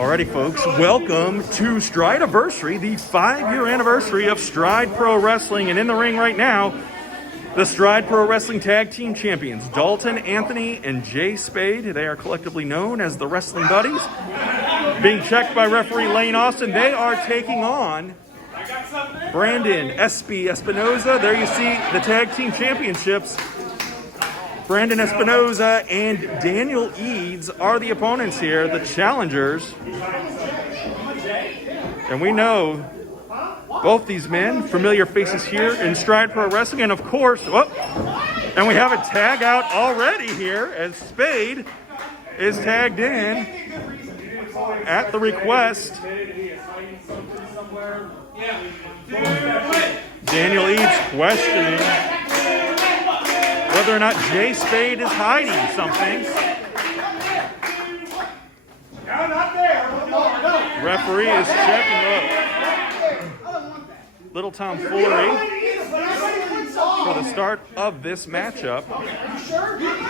Alrighty, folks, welcome to Strideiversary, the 5-year anniversary of Stride Pro Wrestling. And in the ring right now, the Stride Pro Wrestling Tag Team Champions, Dalton, Anthony, and Jay Spade. They are collectively known as the Wrestling Buddies. Being checked by referee Lane Austin, they are taking on Brandon Espinoza. There you see the Tag Team Championships. Brandon Espinoza and Daniel Eads are the opponents here, the challengers. And we know both these men, familiar faces here in Stride Pro Wrestling. And of course, and we have a tag out already here as Spade is tagged in at the request. Daniel Eads questioning whether or not Jay Spade is hiding something. Referee is checking up. Little tomfoolery for the start of this matchup.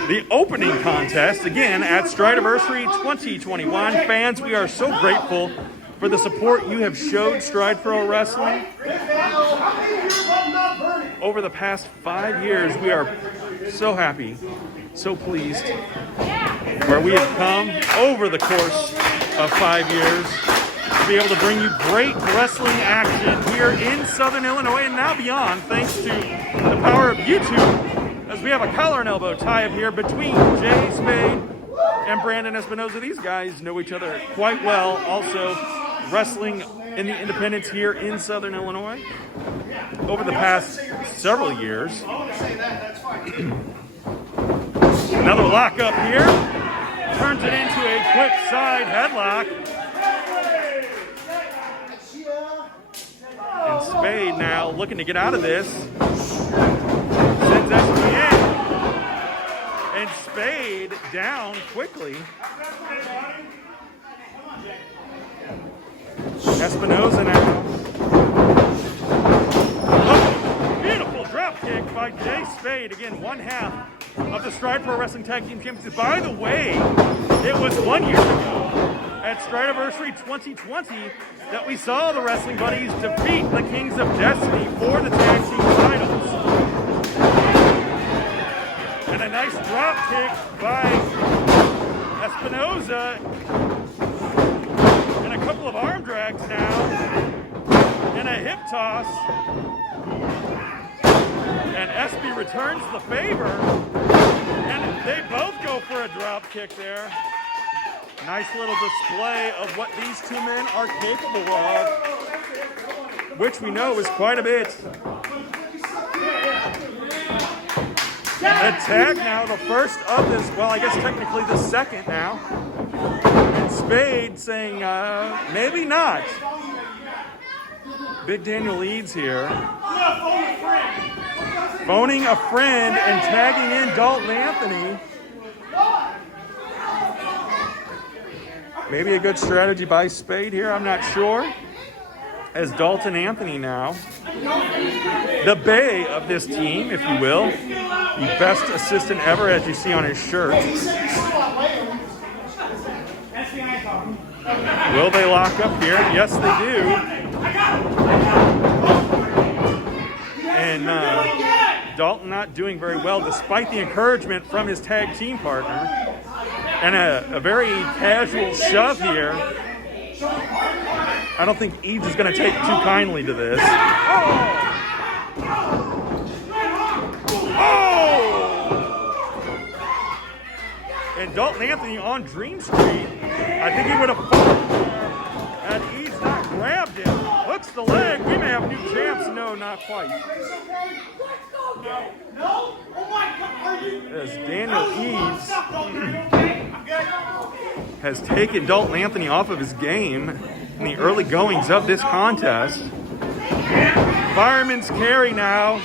The opening contest, again, at Strideiversary 2021. Fans, we are so grateful for the support you have showed Stride Pro Wrestling. Over the past 5 years, we are so happy, so pleased where we have come over the course of 5 years to be able to bring you great wrestling action here in Southern Illinois and now beyond, thanks to the power of YouTube, as we have a collar and elbow tie-up here between Jay Spade and Brandon Espinoza. These guys know each other quite well, also wrestling in the independents here in Southern Illinois over the past several years. Another lockup here. Turns it into a quick side headlock. And Spade now looking to get out of this. Sends SP in. And Spade down quickly. Espinoza now. Oh, beautiful drop kick by Jay Spade. Again, one half of the Stride Pro Wrestling Tag Team Championships. By the way, it was 1 year ago at Strideiversary 2020 that we saw the Wrestling Buddies defeat the Kings of Destiny for the tag team titles. And a nice drop kick by Espinoza. And a couple of arm drags now. And a hip toss. And SP returns the favor. And they both go for a drop kick there. Nice little display of what these two men are capable of, which we know is quite a bit. The tag now, the first of this, well, I guess technically the second now. And Spade saying, maybe not. Big Daniel Eads here. Phoning a friend and tagging in Dalton Anthony. Maybe a good strategy by Spade here, I'm not sure. As Dalton Anthony now, the Bay of this team, if you will. The best assistant ever, as you see on his shirt. Will they lock up here? Yes, they do. And Dalton not doing very well, despite the encouragement from his tag team partner. And a very casual shove here. I don't think Eads is going to take too kindly to this. And Dalton Anthony on Dream Street. I think he would have fought. And Eads not grabbed him. Hooks the leg. We may have new champs. No, not quite. As Daniel Eads has taken Dalton Anthony off of his game in the early goings of this contest. Fireman's carry now.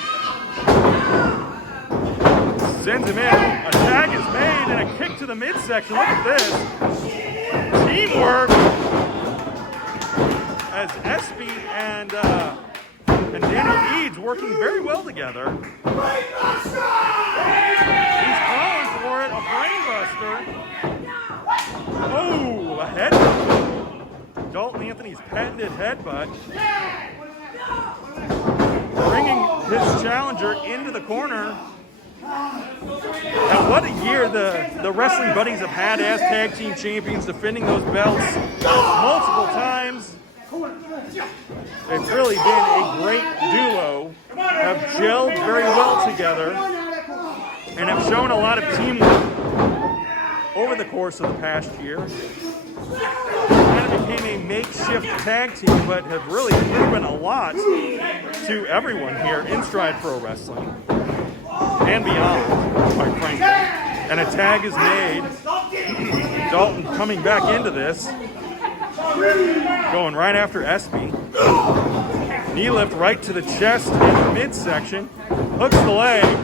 Sends him in. A tag is made and a kick to the midsection. Look at this. Teamwork. As SP and Daniel Eads working very well together. He's calling for it. A brainbuster. Oh, a head. Anthony's patented headbutt, bringing his challenger into the corner. Now, what a year the Wrestling Buddies have had as tag team champions, defending those belts multiple times. It's really been a great duo, have gelled very well together, and have shown a lot of teamwork over the course of the past year. Kind of became a makeshift tag team, but have really proven a lot to everyone here in Stride Pro Wrestling and beyond, quite frankly. And a tag is made. Dalton coming back into this, going right after Espy. Knee lift right to the chest in the midsection. Hooks the leg.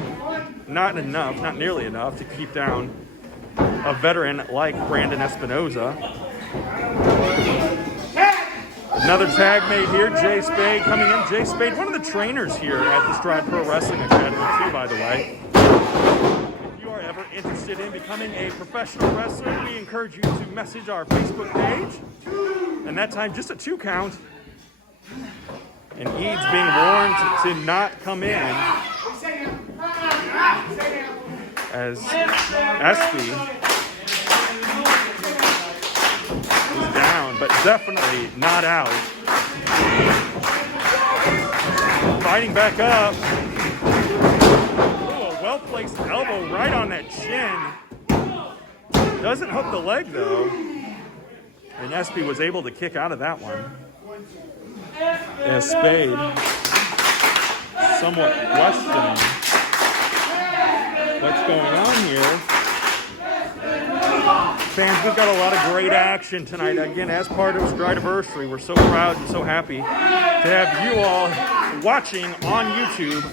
Not enough, not nearly enough to keep down a veteran like Brandon Espinoza. Another tag made here. Jay Spade coming in. Jay Spade, one of the trainers here at the Stride Pro Wrestling Academy too, by the way. If you are ever interested in becoming a professional wrestler, we encourage you to message our Facebook page. And that time, just a 2 count. And Eads being warned to not come in as Espy is down, but definitely not out. Fighting back up. Oh, a well-placed elbow right on that chin. Doesn't hook the leg, though. And Espy was able to kick out of that one. As Spade somewhat questioning what's going on here. Fans, we've got a lot of great action tonight. Again, as part of Strideiversary, we're so proud and so happy to have you all watching on YouTube.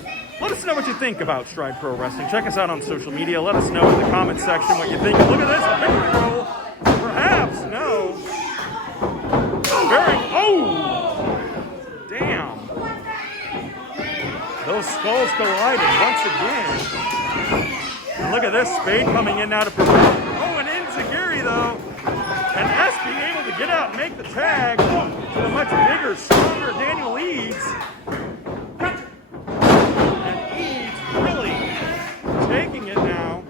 Let us know what you think about Stride Pro Wrestling. Check us out on social media. Let us know in the comment section what you think. Look at this, a victory roll. Perhaps, no. Damn. Those skulls collided once again. And look at this, Spade coming in now to prevent. Oh, an enziguri though. And Espy able to get out and make the tag to the much bigger, stronger Daniel Eads. And Eads really taking it now.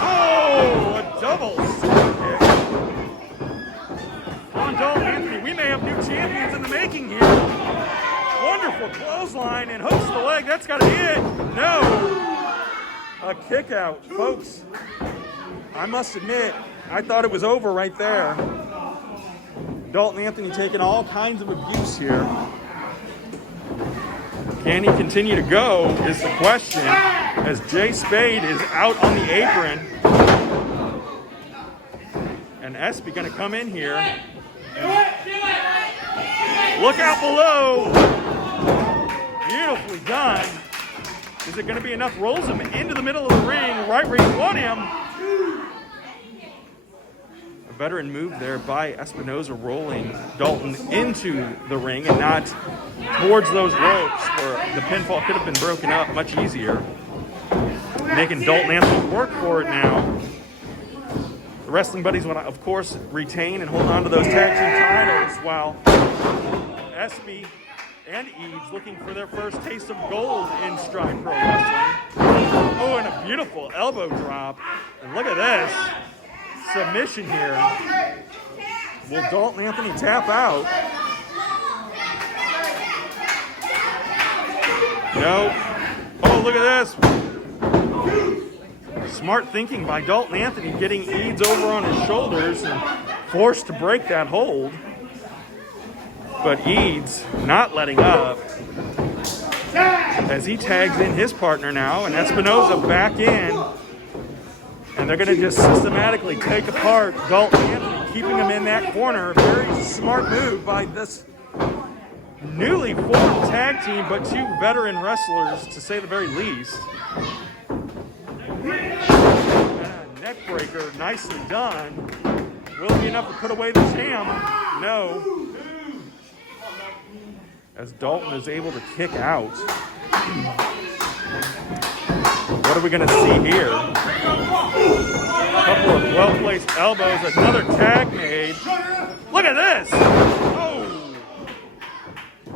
Oh, a double super kick. On Dalton Anthony, we may have new champions in the making here. Wonderful clothesline and hooks the leg. That's got to hit. No. A kick out. Folks, I must admit, I thought it was over right there. Dalton Anthony taking all kinds of abuse here. Can he continue to go is the question, as Jay Spade is out on the apron. And Espy going to come in here. Look out below. Beautifully done. Is it going to be enough? Rolls him into the middle of the ring, right where you want him. A veteran move there by Espinoza, rolling Dalton into the ring and not towards those ropes where the pinfall could have been broken up much easier. Making Dalton Anthony work for it now. The Wrestling Buddies want to, of course, retain and hold on to those tag team titles while Espy and Eads looking for their first taste of gold in Stride Pro Wrestling. Oh, and a beautiful elbow drop. And look at this. Submission here. Will Dalton Anthony tap out? No. Oh, look at this. Smart thinking by Dalton Anthony, getting Eads over on his shoulders and forced to break that hold. But Eads not letting up as he tags in his partner now, and Espinoza back in. And they're going to just systematically take apart Dalton Anthony, keeping him in that corner. Very smart move by this newly formed tag team, but 2 veteran wrestlers, to say the very least. And a neck breaker, nicely done. Will it be enough to put away the champ? No. As Dalton is able to kick out. What are we going to see here? A couple of well-placed elbows. Another tag made. Look at this! Oh!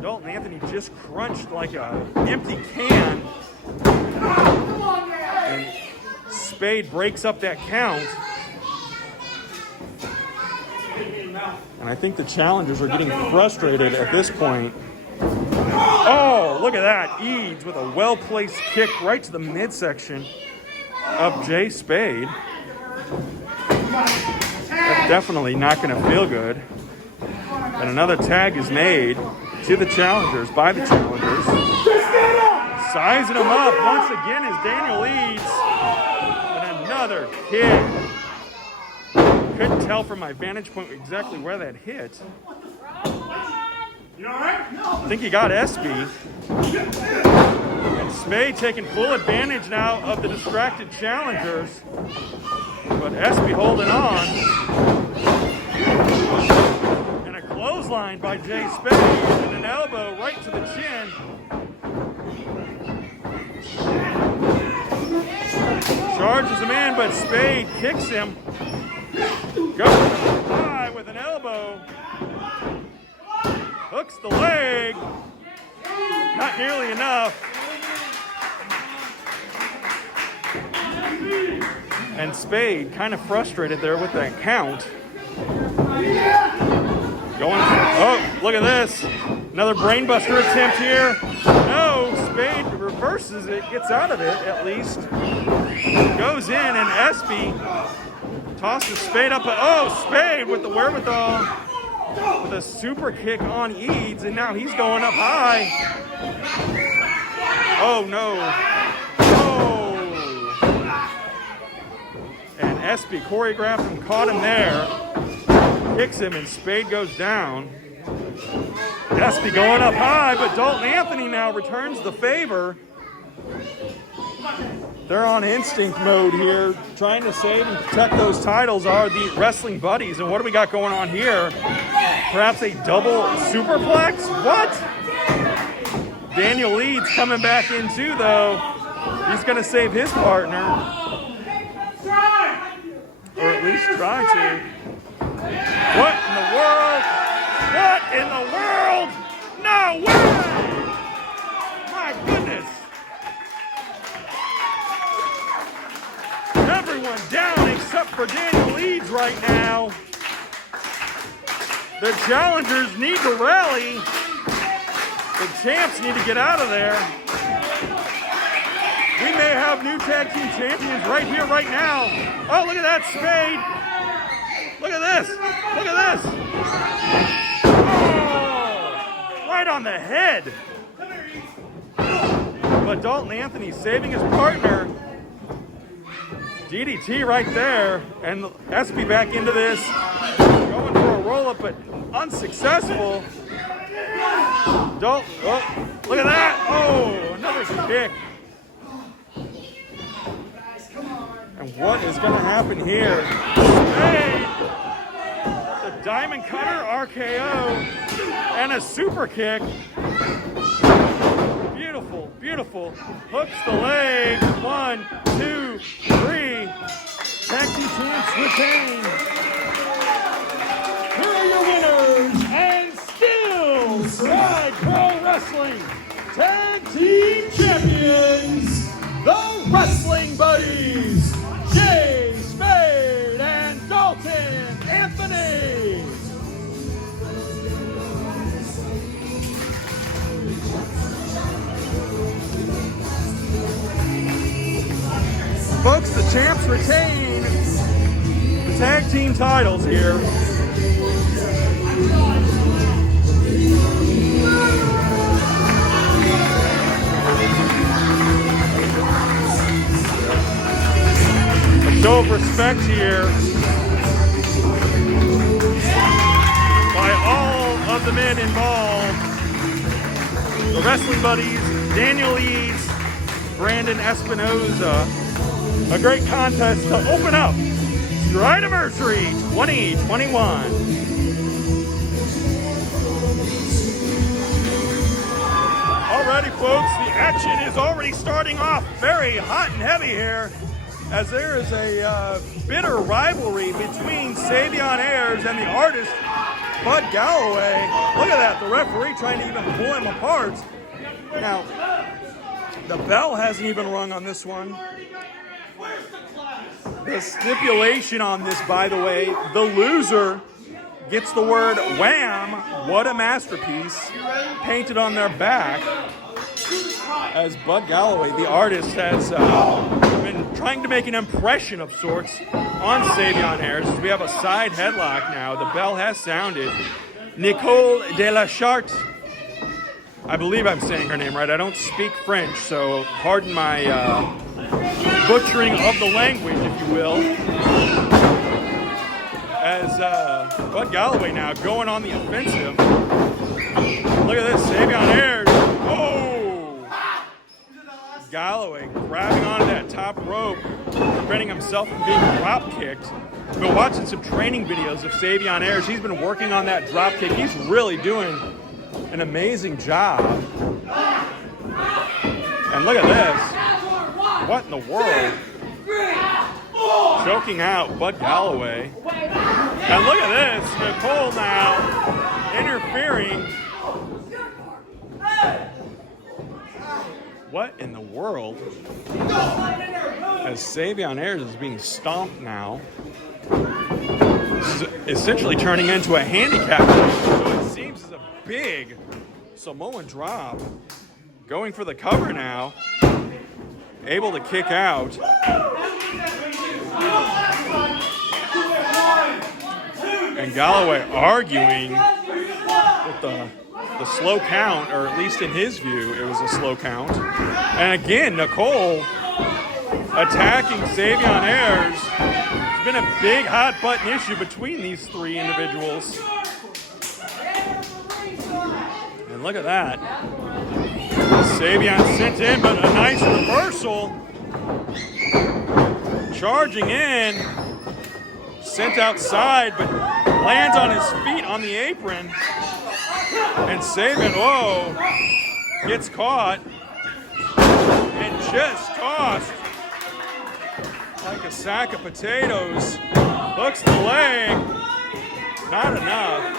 Dalton Anthony just crunched like an empty can. And Spade breaks up that count. And I think the challengers are getting frustrated at this point. Oh, look at that. Eads with a well-placed kick right to the midsection of Jay Spade. That's definitely not going to feel good. And another tag is made to the challengers, by the challengers. Sizing them up once again as Daniel leads. And another kick. Couldn't tell from my vantage point exactly where that hit. I think he got SB. And Spade taking full advantage now of the distracted challengers. But SB holding on. And a clothesline by Jay Spade and an elbow right to the chin. Charges him in, but Spade kicks him. Goes high with an elbow. Hooks the leg. Not nearly enough. And Spade kind of frustrated there with that count. Oh, look at this. Another brainbuster attempt here. No, Spade reverses it, gets out of it at least. Goes in and SB tosses Spade up. Oh, Spade with the wherewithal. With a super kick on Eads, and now he's going up high. Oh, no. Oh. And SB choreographed him, caught him there. Kicks him, and Spade goes down. SB going up high, but Dalton Anthony now returns the favor. They're on instinct mode here, trying to save and protect those titles are the Wrestling Buddies. And what do we got going on here? Perhaps a double superplex? What? Daniel Leeds coming back in too, though. He's going to save his partner. Or at least try to. What in the world? What in the world? No way! My goodness. Everyone down except for Daniel Leeds right now. The challengers need to rally. The champs need to get out of there. We may have new tag team champions right here, right now. Oh, look at that, Spade. Look at this. Look at this. Oh, right on the head. But Dalton Anthony saving his partner. DDT right there. And SB back into this. Going for a roll-up, but unsuccessful. Dalton, oh, look at that. Oh, another kick. And what is going to happen here? Hey! The Diamond Cutter RKO and a super kick. Beautiful, beautiful. Hooks the leg. 1, 2, 3. Tag team champs retain. Here are your winners and still Stride Pro Wrestling Tag Team Champions, the Wrestling Buddies, Jay Spade and Dalton Anthony. Folks, the champs retain the tag team titles here. A show of respect here by all of the men involved. The Wrestling Buddies, Daniel Leeds, Brandon Espinoza. A great contest to open up Strideiversary 2021. All right. ready, folks. The action is already starting off very hot and heavy here, as there is a bitter rivalry between Savion Ayers and the artist, Bud Galloway. Look at that, the referee trying to even pull him apart. Now, the bell hasn't even rung on this one. The stipulation on this, by the way, the loser gets the word "Wham! What a masterpiece" painted on their back, as Bud Galloway, the artist, has been trying to make an impression of sorts on Savion Ayers. As we have a side headlock now. The bell has sounded. Nicole de la Charte, I believe I'm saying her name right. I don't speak French, so pardon my butchering of the language, if you will. As Bud Galloway now going on the offensive. Look at this, Savion Ayers. Oh! Galloway grabbing onto that top rope, preventing himself from being drop kicked. I've been watching some training videos of Savion Ayers. He's been working on that drop kick. He's really doing an amazing job. And look at this. What in the world? Choking out Bud Galloway. And look at this. Nicole now interfering. What in the world? As Savion Ayers is being stomped now. This is essentially turning into a handicap. So it seems as a big Samoan drop. Going for the cover now. Able to kick out. And Galloway arguing with the slow count, or at least in his view, it was a slow count. And again, Nicole attacking Savion Ayers. It's been a big hot button issue between these three individuals. And look at that. Savion sent in, but a nice reversal. Charging in. Sent outside, but lands on his feet on the apron. And Savion, whoa, gets caught. And just tossed like a sack of potatoes. Hooks the leg. Not enough.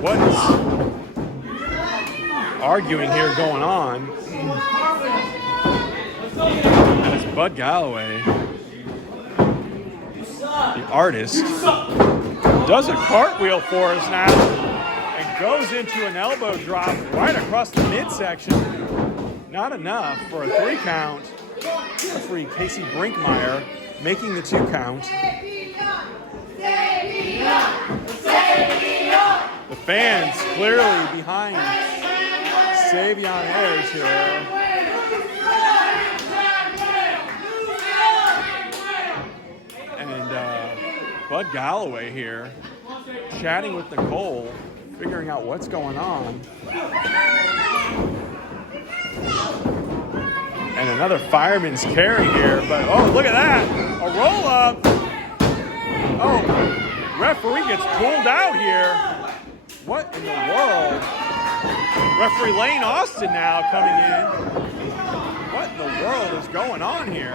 What is arguing here going on? As Bud Galloway, the artist, does a cartwheel for us now and goes into an elbow drop right across the midsection. Not enough for a 3 count. Referee Casey Brinkmeyer making the 2 count. The fans clearly behind Savion Ayers here. And Bud Galloway here chatting with Nicole, figuring out what's going on. And another fireman's carry here, but oh, look at that! A roll up! Oh, referee gets pulled out here. What in the world? Referee Lane Austin now coming in. What in the world is going on here?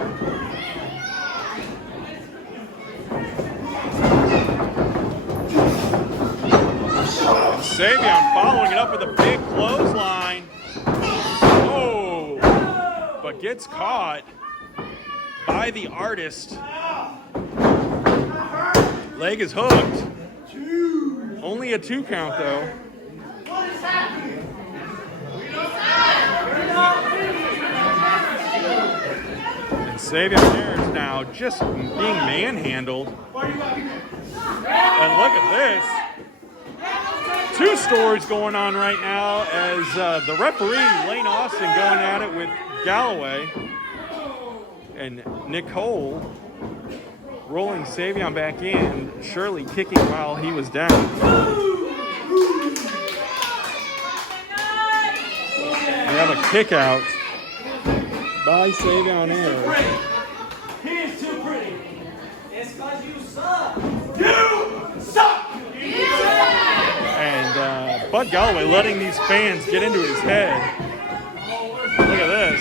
And Savion following it up with a big clothesline. Oh, but gets caught by the artist. Leg is hooked. Only a 2 count though. What is happening? And Savion Ayers now just being manhandled. And look at this. 2 stories going on right now as the referee, Lane Austin, going at it with Galloway. And Nicole rolling Savion back in, Shirley kicking while he was down. We have a kick out by Savion Ayers. He is too pretty. It's because you suck. You suck! Bud Galloway letting these fans get into his head. Look at this.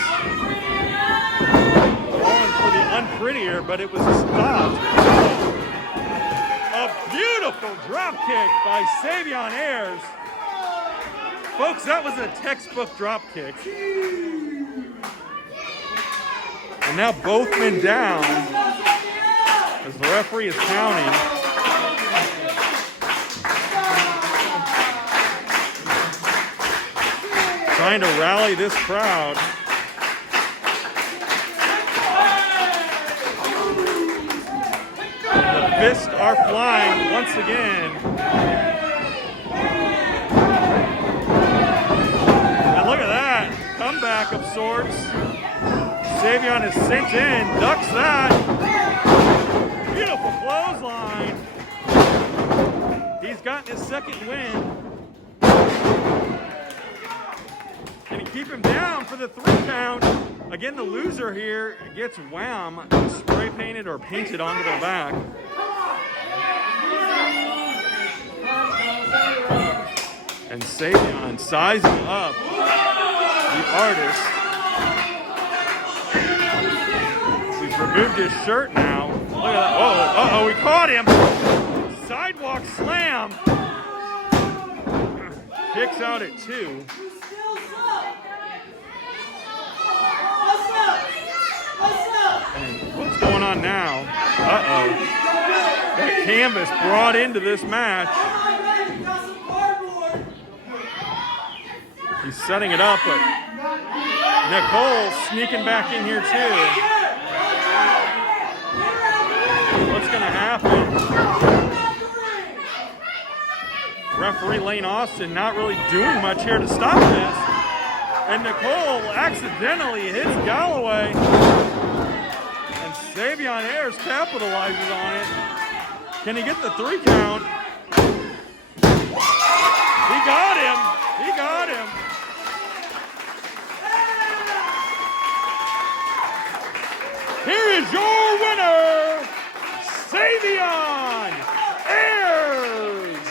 Going for the unprettier, but it was stopped. A beautiful drop kick by Savion Ayers. Folks, that was a textbook drop kick. And now both men down as the referee is counting. Trying to rally this crowd. The fists are flying once again. And look at that. Comeback of sorts. Savion is sent in, ducks that. Beautiful clothesline. He's gotten his second win. Can he keep him down for the 3 count? Again, the loser here gets wham, spray painted or painted onto their back. And Savion sizing up the artist. He's removed his shirt now. Look at that. Oh, we caught him. Sidewalk slam. Kicks out at 2. And what's going on now? That canvas brought into this match. He's setting it up, but Nicole sneaking back in here too. What's going to happen? Referee Lane Austin not really doing much here to stop this. And Nicole accidentally hits Galloway. And Savion Ayers capitalizes on it. Can he get the 3 count? He got him. He got him. Here is your winner, Savion Ayers.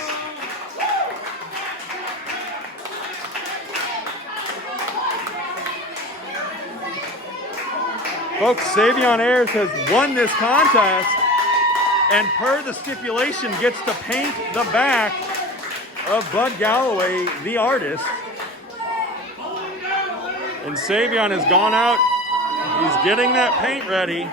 Folks, Savion Ayers has won this contest, and per the stipulation gets to paint the back of Bud Galloway, the artist. And Savion has gone out. He's getting that paint ready.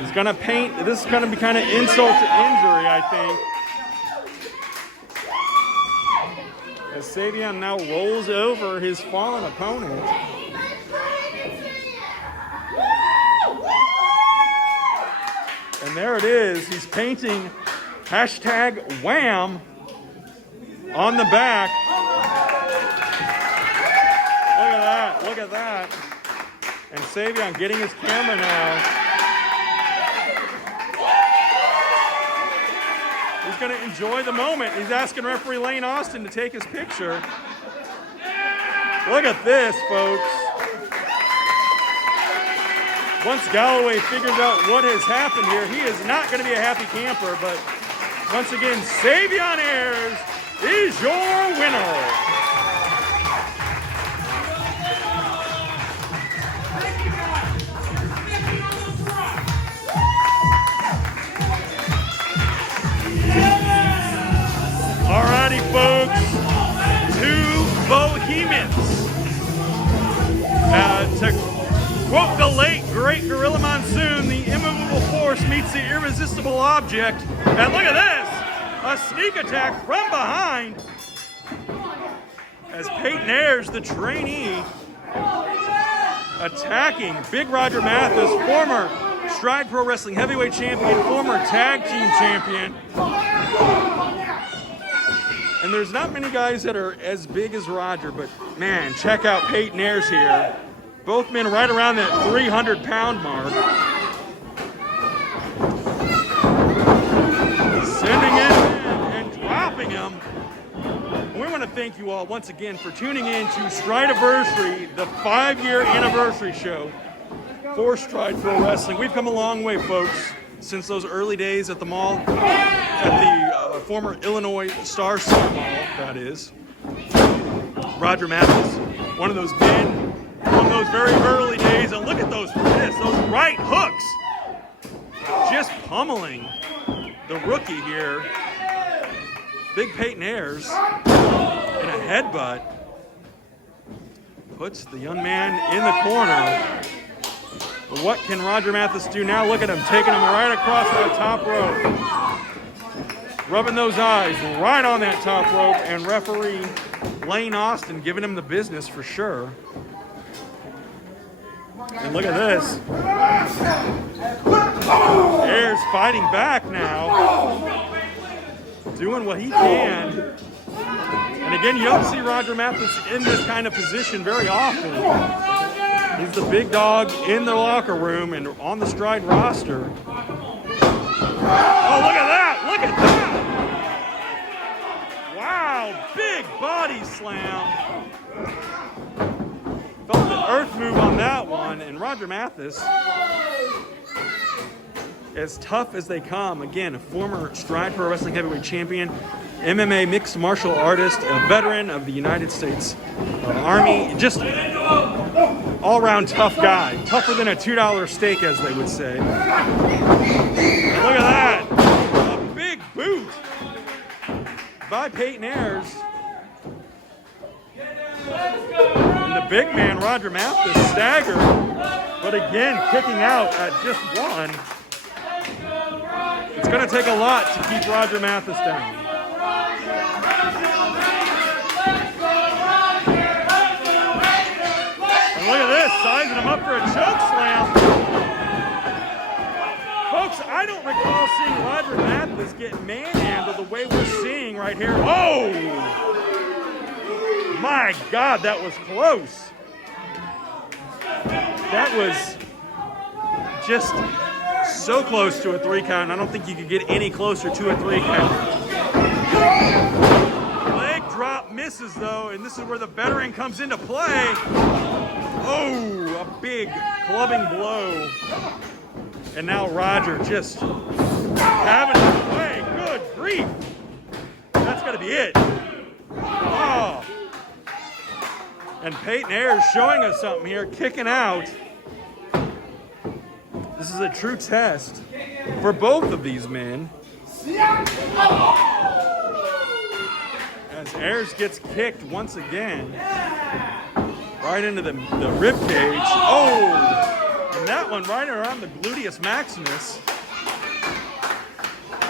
He's going to paint. This is going to be kind of insult to injury, I think. As Savion now rolls over his fallen opponent. And there it is. He's painting #Wham on the back. Look at that. And Savion getting his camera now. He's going to enjoy the moment. He's asking referee Lane Austin to take his picture. Look at this, folks. Once Galloway figures out what has happened here, he is not going to be a happy camper, but once again, Savion Ayers is your winner. Alrighty, folks, 2 Bohemians. To quote the late, great Gorilla Monsoon, the immovable force meets the irresistible object. And look at this, a sneak attack from behind as Peyton Ayers, the trainee, attacking Big Roger Mathis, former Stride Pro Wrestling heavyweight champion, former tag team champion. And there's not many guys that are as big as Roger, but man, check out Peyton Ayers here. Both men right around that 300-pound mark. Sending it in and dropping him. We want to thank you all once again for tuning in to Strideiversary, the 5-year anniversary show for Stride Pro Wrestling. We've come a long way, folks. since those early days at the mall, at the former Illinois Star Center Mall, that is. Roger Mathis, one of those men from those very early days, and look at those fists, those right hooks, just pummeling the rookie here. Big Peyton Ayers in a headbutt puts the young man in the corner. But what can Roger Mathis do now? Look at him, taking him right across that top rope. Rubbing those eyes right on that top rope, and referee Lane Austin giving him the business for sure. And look at this. Ayers fighting back now, doing what he can. And again, you don't see Roger Mathis in this kind of position very often. He's the big dog in the locker room and on the Stride roster. Oh, look at that! Look at that! Wow, big body slam. Felt the earth move on that one, and Roger Mathis, as tough as they come, again, a former Stride Pro Wrestling Heavyweight Champion, MMA mixed martial artist, a veteran of the United States Army, just all-around tough guy, tougher than a $2 steak, as they would say. And look at that, a big boot by Peyton Ayers. And the big man, Roger Mathis, staggered, but again, kicking out at just one. It's going to take a lot to keep Roger Mathis down. And look at this, sizing him up for a choke slam. Folks, I don't recall seeing Roger Mathis get manhandled the way we're seeing right here. Oh! My God, that was close. That was just so close to a 3 count. I don't think you could get any closer to a 3 count. Leg drop misses though, and this is where the veteran comes into play. Oh, a big clubbing blow. And now Roger just having his way. Good grief. That's got to be it. Oh. And Peyton Ayers showing us something here, kicking out. This is a true test for both of these men. As Ayers gets kicked once again, right into the rib cage. Oh, and that one right around the gluteus maximus.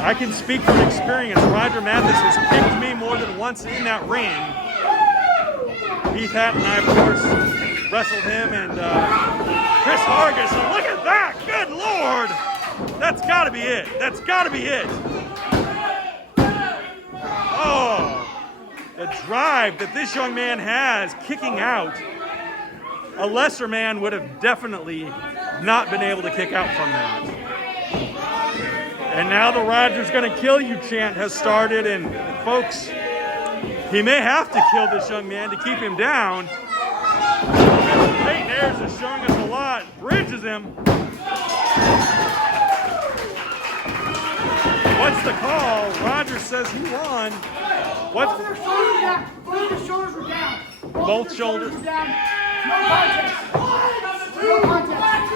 I can speak from experience. Roger Mathis has kicked me more than once in that ring. Heath Hatton and I, of course, wrestled him, and Chris Hargis. And look at that! Good Lord! That's got to be it. That's got to be it. Oh, the drive that this young man has, kicking out. A lesser man would have definitely not been able to kick out from that. And now the Roger's gonna kill you chant has started, and folks, he may have to kill this young man to keep him down. Peyton Ayers is showing us a lot, bridges him. What's the call? Roger says he won. What's their shoulders were down. Both their shoulders were down. Both shoulders down. No contest. No contest.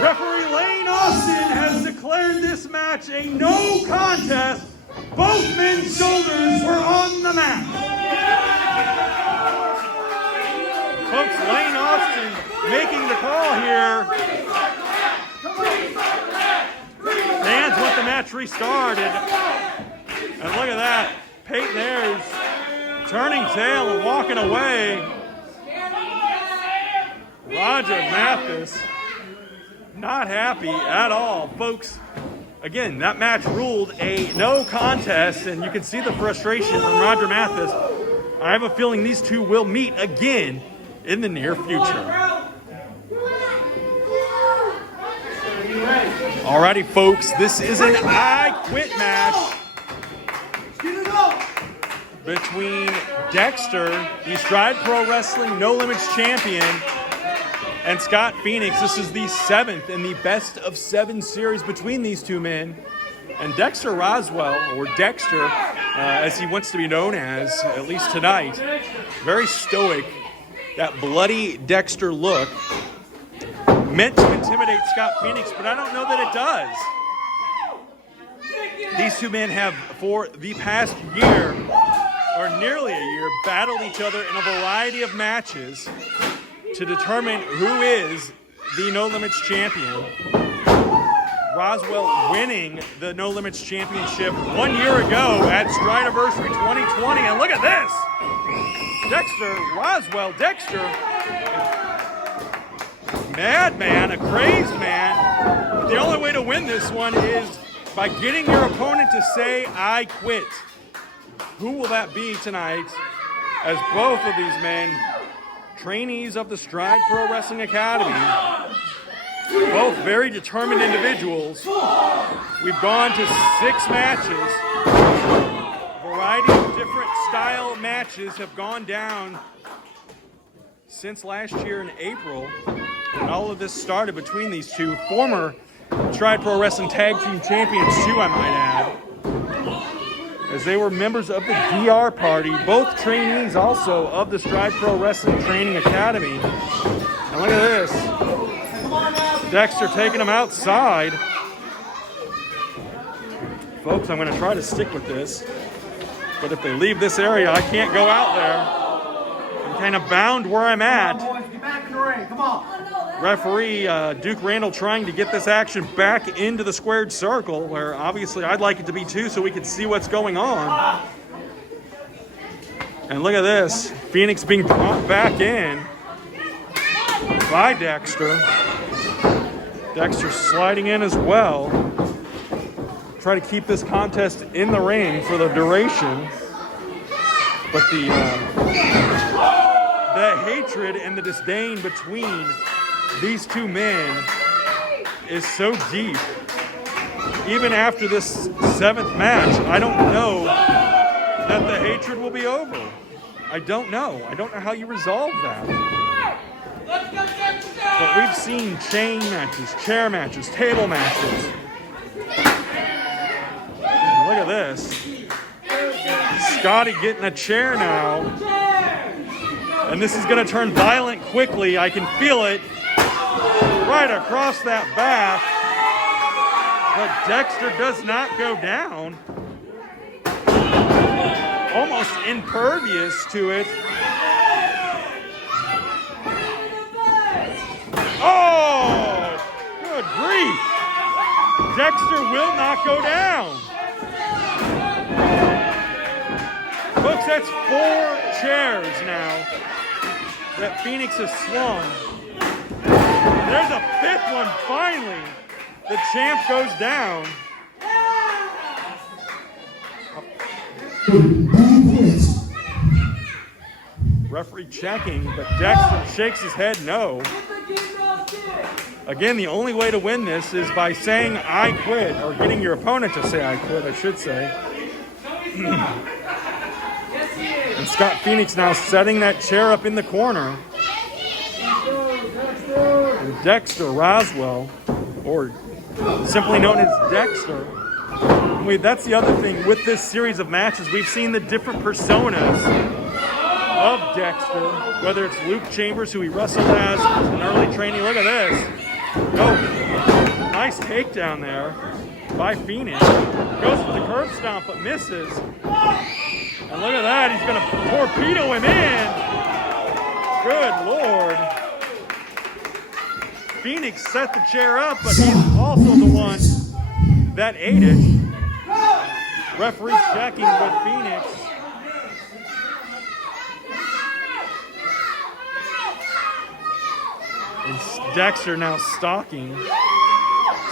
Referee Lane Austin has declared this match a no contest. Both men's shoulders were on the mat. Folks, Lane Austin making the call here. Fans want the match restarted. And look at that. Peyton Ayers turning tail and walking away. Roger Mathis not happy at all. Folks, again, that match ruled a no contest, and you can see the frustration from Roger Mathis. I have a feeling these two will meet again in the near future. Alrighty, folks, this is an I Quit match between Dexter, the Stride Pro Wrestling No Limits champion, and Scott Phoenix. This is the 7th in the best of 7 series between these two men. And Dexter Roswell, or Dexter, as he wants to be known as, at least tonight, very stoic. That bloody Dexter look meant to intimidate Scott Phoenix, but I don't know that it does. These two men have, for the past year, or nearly a year, battled each other in a variety of matches to determine who is the No Limits champion. Roswell winning the No Limits championship 1 year ago at Strideiversary 2020. And look at this! Dexter, madman, a crazed man. The only way to win this one is by getting your opponent to say, "I quit." Who will that be tonight, as both of these men, trainees of the Stride Pro Wrestling Academy, both very determined individuals. We've gone to 6 matches. A variety of different style matches have gone down since last year in April. And all of this started between these two former Stride Pro Wrestling Tag Team Champions too, I might add, as they were members of the DR Party, both trainees also of the Stride Pro Wrestling Training Academy. And look at this. Dexter taking him outside. Folks, I'm going to try to stick with this, but if they leave this area, I can't go out there. I'm kind of bound where I'm at. Get back in the ring. Come on. Referee Duke Randall trying to get this action back into the squared circle, where obviously I'd like it to be too, so we can see what's going on. And look at this. Phoenix being brought back in by Dexter. Dexter sliding in as well. Try to keep this contest in the ring for the duration. But the hatred and the disdain between these two men is so deep. Even after this 7th match, I don't know that the hatred will be over. I don't know. I don't know how you resolve that. But we've seen chain matches, chair matches, table matches. Look at this. Scotty getting a chair now. And this is going to turn violent quickly. I can feel it right across that back. But Dexter does not go down. Almost impervious to it. Oh, good grief. Dexter will not go down. Folks, that's 4 chairs now that Phoenix has swung. There's a 5th one finally. The champ goes down. Referee checking, but Dexter shakes his head no. Again, the only way to win this is by saying "I quit," or getting your opponent to say "I quit," I should say. And Scott Phoenix now setting that chair up in the corner. And Dexter Roswell, or simply known as Dexter. That's the other thing with this series of matches. We've seen the different personas of Dexter, whether it's Luke Chambers, who he wrestled as an early trainee. Look at this. Oh, nice takedown there by Phoenix. Goes for the curb stomp, but misses. And look at that, he's going to torpedo him in. Good Lord. Phoenix set the chair up, but he's also the one that ate it. Referee checking with Phoenix. And Dexter now stalking,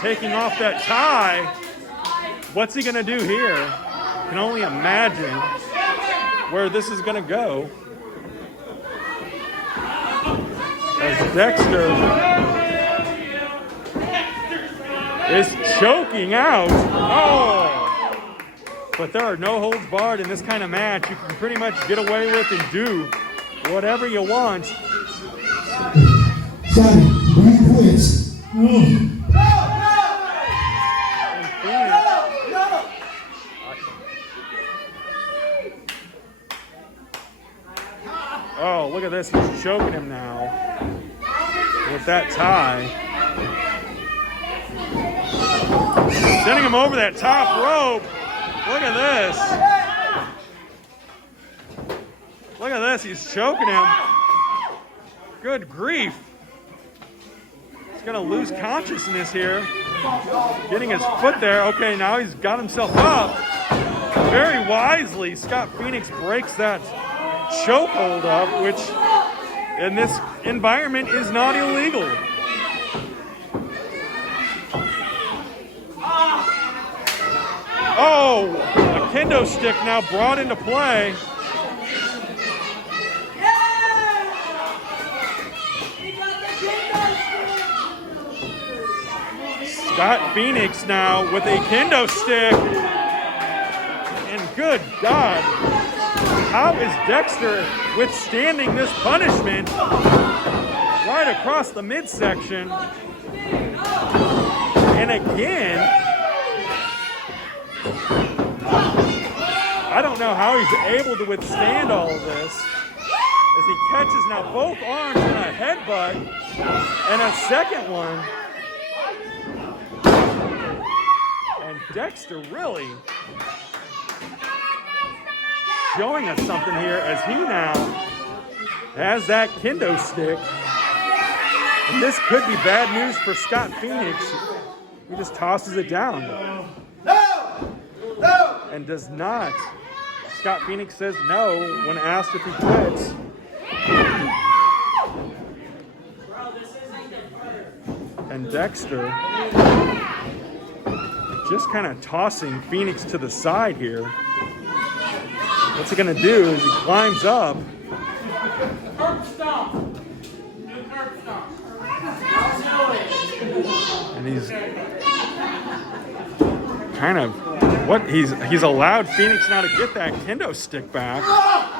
taking off that tie. What's he going to do here? Can only imagine where this is going to go. As Dexter is choking out. Oh! But there are no holds barred in this kind of match. You can pretty much get away with and do whatever you want. Scotty, he quits. Oh, look at this. He's choking him now with that tie. Sending him over that top rope. Look at this. Look at this. He's choking him. Good grief. He's going to lose consciousness here. Getting his foot there. Okay, now he's got himself up. Very wisely, Scott Phoenix breaks that chokehold up, which in this environment is not illegal. Oh, a kendo stick now brought into play. Scott Phoenix now with a kendo stick. And good God, how is Dexter withstanding this punishment right across the midsection? And again, I don't know how he's able to withstand all of this as he catches now both arms in a headbutt and a second one. And Dexter really showing us something here as he now has that kendo stick. And this could be bad news for Scott Phoenix. He just tosses it down. And does not. Scott Phoenix says no when asked if he quits. And Dexter just kind of tossing Phoenix to the side here. What's he gonna do is he climbs up. And he's kind of he's allowed Phoenix now to get that kendo stick back.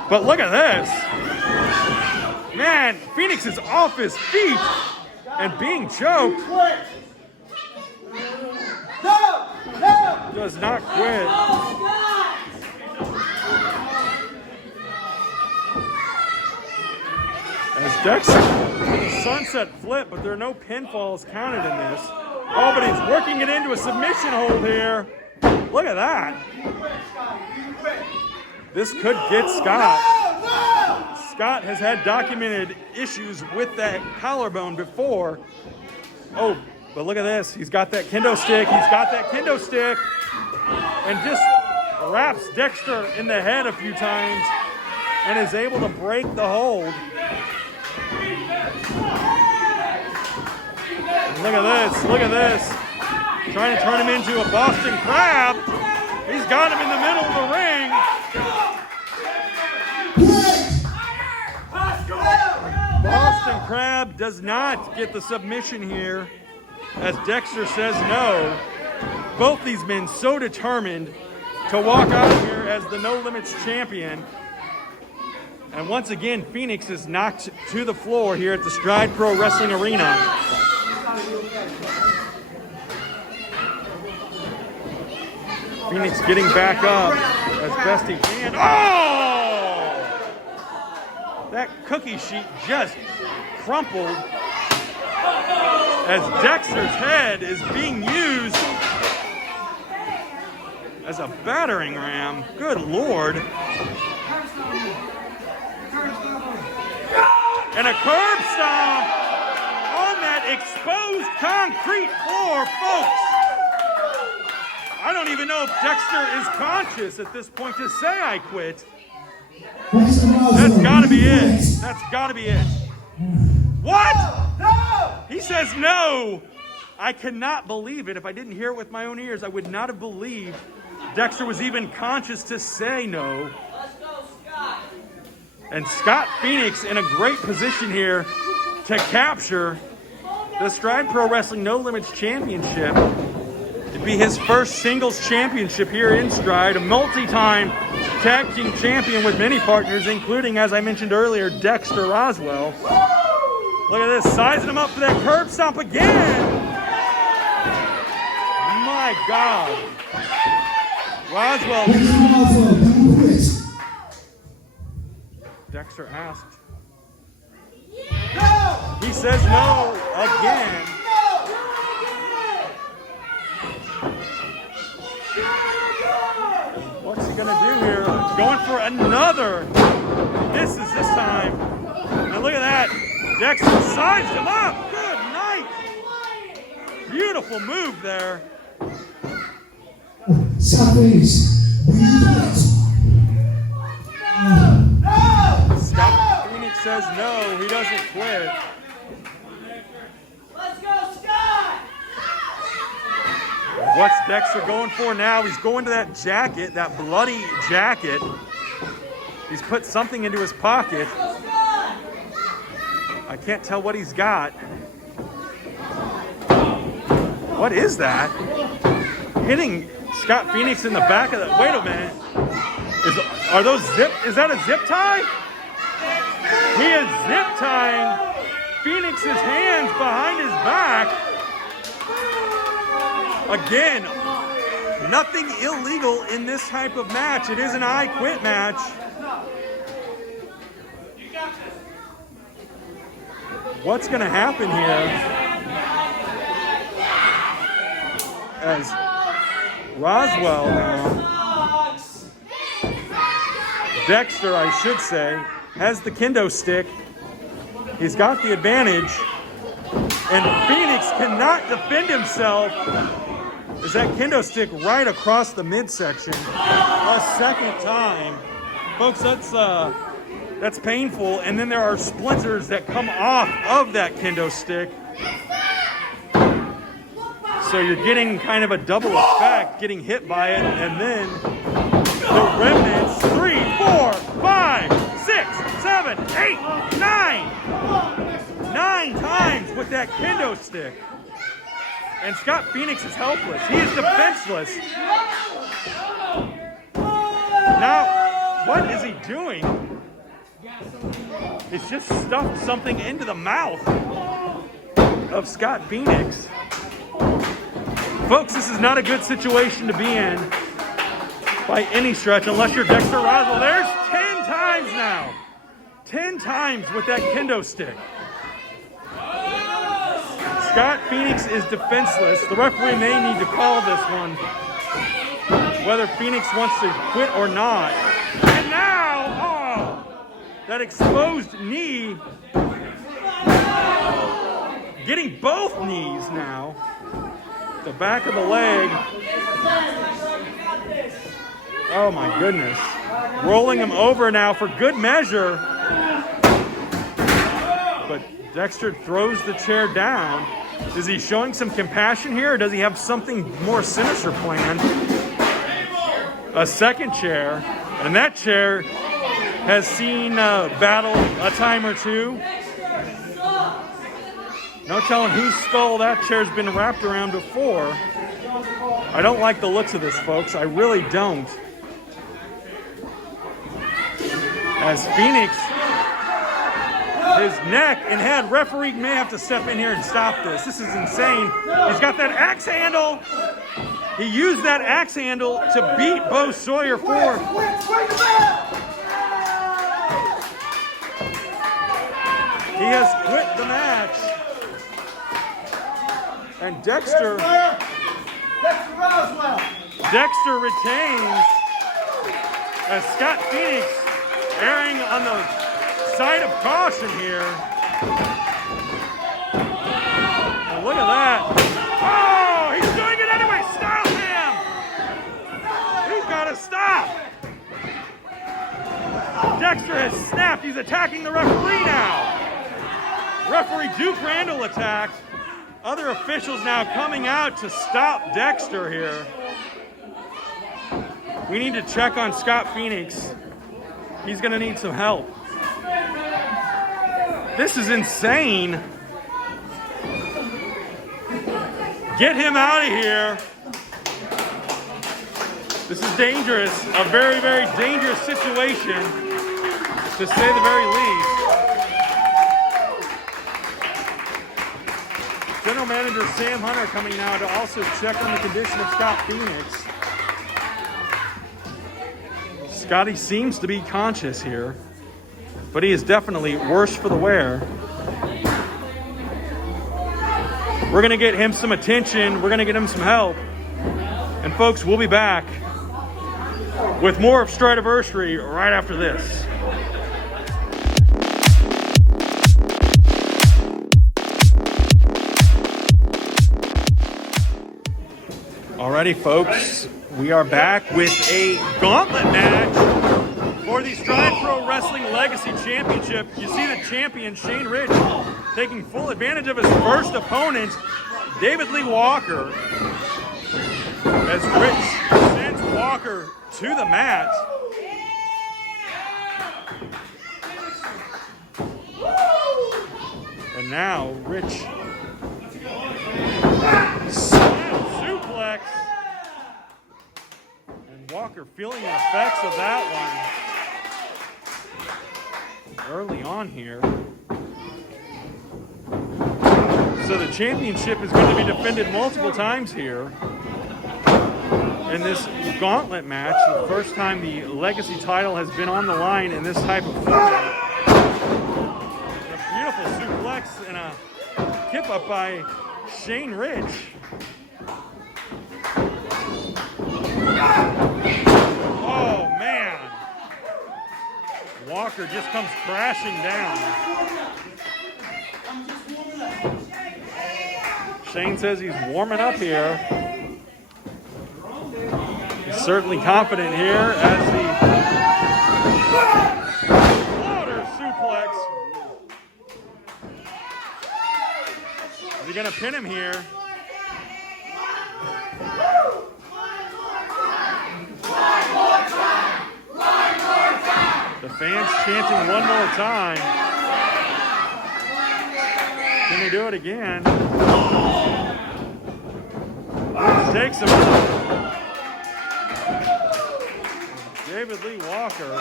But look at this. Man, Phoenix is off his feet and being choked. Does not quit. As Dexter, sunset flip, but there are no pinfalls counted in this. Oh, but he's working it into a submission hold here. Look at that. This could get Scott. Scott has had documented issues with that collarbone before. Oh, but look at this. He's got that kendo stick. He's got that kendo stick. And just wraps Dexter in the head a few times and is able to break the hold. And look at this. Look at this. Trying to turn him into a Boston Crab. He's got him in the middle of the ring. Boston Crab does not get the submission here as Dexter says no. Both these men so determined to walk out of here as the No Limits champion. And once again, Phoenix is knocked to the floor here at the Stride Pro Wrestling Arena. Phoenix getting back up as best he can. Oh! That cookie sheet just crumpled as Dexter's head is being used as a battering ram. Good Lord. And a curb stomp on that exposed concrete floor, folks. I don't even know if Dexter is conscious at this point to say I quit. That's gotta be it. That's gotta be it. What? No! He says no. I cannot believe it. If I didn't hear it with my own ears, I would not have believed Dexter was even conscious to say no. Let's go, Scott. And Scott Phoenix in a great position here to capture the Stride Pro Wrestling No Limits Championship. It'd be his first singles championship here in Stride, a multi-time tag team champion with many partners, including, as I mentioned earlier, Dexter Roswell. Look at this, sizing him up for that curb stomp again. My God. Roswell. Dexter asked. He says no again. What's he gonna do here? Going for another. Misses this time. And look at that. Dexter sized him up. Good night. Beautiful move there. Scott Phoenix says no, he doesn't quit. Let's go, Scott! What's Dexter going for now? He's going to that jacket, that bloody jacket. He's put something into his pocket. I can't tell what he's got. What is that? Hitting Scott Phoenix in the back of the. Wait a minute. Are those zip? Is that a zip tie? He is zip tying Phoenix's hands behind his back. Again, nothing illegal in this type of match. It is an I quit match. What's going to happen here? As Roswell now, Dexter, I should say, has the kendo stick. He's got the advantage. And Phoenix cannot defend himself. Is that kendo stick right across the midsection a second time. Folks, that's painful. And then there are splinters that come off of that kendo stick. So you're getting kind of a double effect, getting hit by it, and then the remnants, 3, 4, 5, 6, 7, 8, 9. 9 times with that kendo stick. And Scott Phoenix is helpless. He is defenseless. Now, what is he doing? He's just stuffed something into the mouth of Scott Phoenix. Folks, this is not a good situation to be in by any stretch unless you're Dexter Roswell. There's 10 times now. 10 times with that kendo stick. Scott Phoenix is defenseless. The referee may need to call this one, whether Phoenix wants to quit or not. And now, oh, that exposed knee, getting both knees now. The back of the leg. Oh my goodness. Rolling him over now for good measure. But Dexter throws the chair down. Is he showing some compassion here, or does he have something more sinister planned? A second chair, and that chair has seen battle a time or two. No telling whose skull that chair's been wrapped around before. I don't like the looks of this, folks. I really don't. As Phoenix, his neck and head, referee may have to step in here and stop this. This is insane. He's got that axe handle. He used that axe handle to beat Bo Sawyer for. He has quit the match. And Dexter retains as Scott Phoenix erring on the side of caution here. And look at that. Oh, he's doing it anyway. Stop him. He's got to stop. Dexter has snapped. He's attacking the referee now. Referee Duke Randall attacked. Other officials now coming out to stop Dexter here. We need to check on Scott Phoenix. He's going to need some help. This is insane. Get him out of here. This is dangerous. A very, very dangerous situation, to say the very least. General Manager Sam Hunter coming now to also check on the condition of Scott Phoenix. Scotty seems to be conscious here, but he is definitely worse for the wear. We're going to get him some attention. We're going to get him some help. And folks, we'll be back with more of Strideiversary right after this. Alrighty, folks, we are back with a gauntlet match for the Stride Pro Wrestling Legacy Championship. You see the champion, Shane Rich, taking full advantage of his first opponent, David Lee Walker, as Rich sends Walker to the mat. And now Rich suplex, and Walker feeling the effects of that one early on here. So the championship is going to be defended multiple times here in this gauntlet match. The first time the Legacy title has been on the line in this type of format. A beautiful suplex and a kip up by Shane Rich. Oh man, Walker just comes crashing down. Shane says he's warming up here. He's certainly confident here as the floater suplex. Is he gonna pin him here? The fans chanting one more time. Can he do it again? Takes him out. David Lee Walker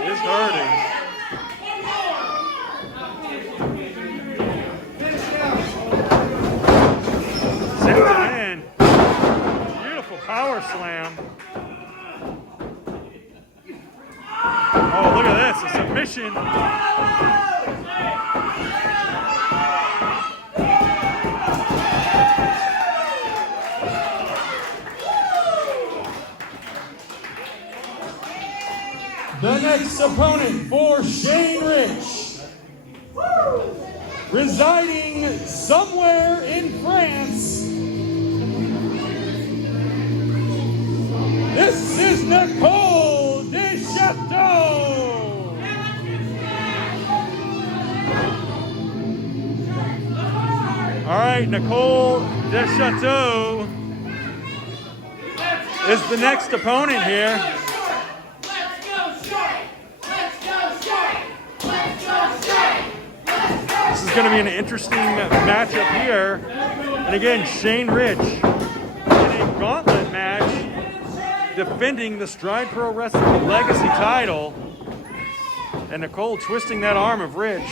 is hurting. Sends him in. Beautiful power slam. Oh, look at this, a submission. The next opponent for Shane Rich, residing somewhere in France, this is Nicole Dechateau. All right, Nicole Dechateau is the next opponent here. This is going to be an interesting matchup here. And again, Shane Rich in a gauntlet match defending the Stride Pro Wrestling Legacy title. And Nicole twisting that arm of Rich.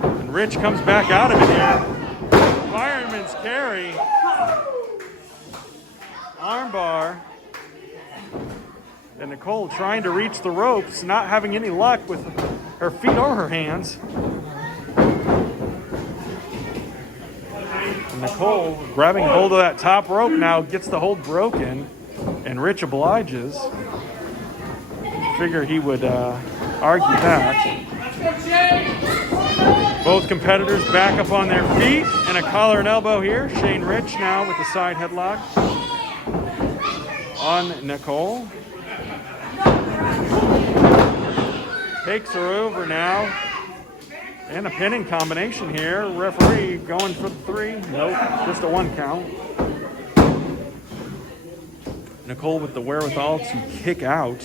And Rich comes back out of it here. Fireman's carry. Armbar. And Nicole trying to reach the ropes, not having any luck with her feet or her hands. And Nicole grabbing hold of that top rope now, gets the hold broken, and Rich obliges. Figure he would argue that. Both competitors back up on their feet, and a collar and elbow here. Shane Rich now with the side headlock on Nicole. Takes her over now. And a pinning combination here. Referee going for the 3. Nope, just a 1 count. Nicole with the wherewithal to kick out.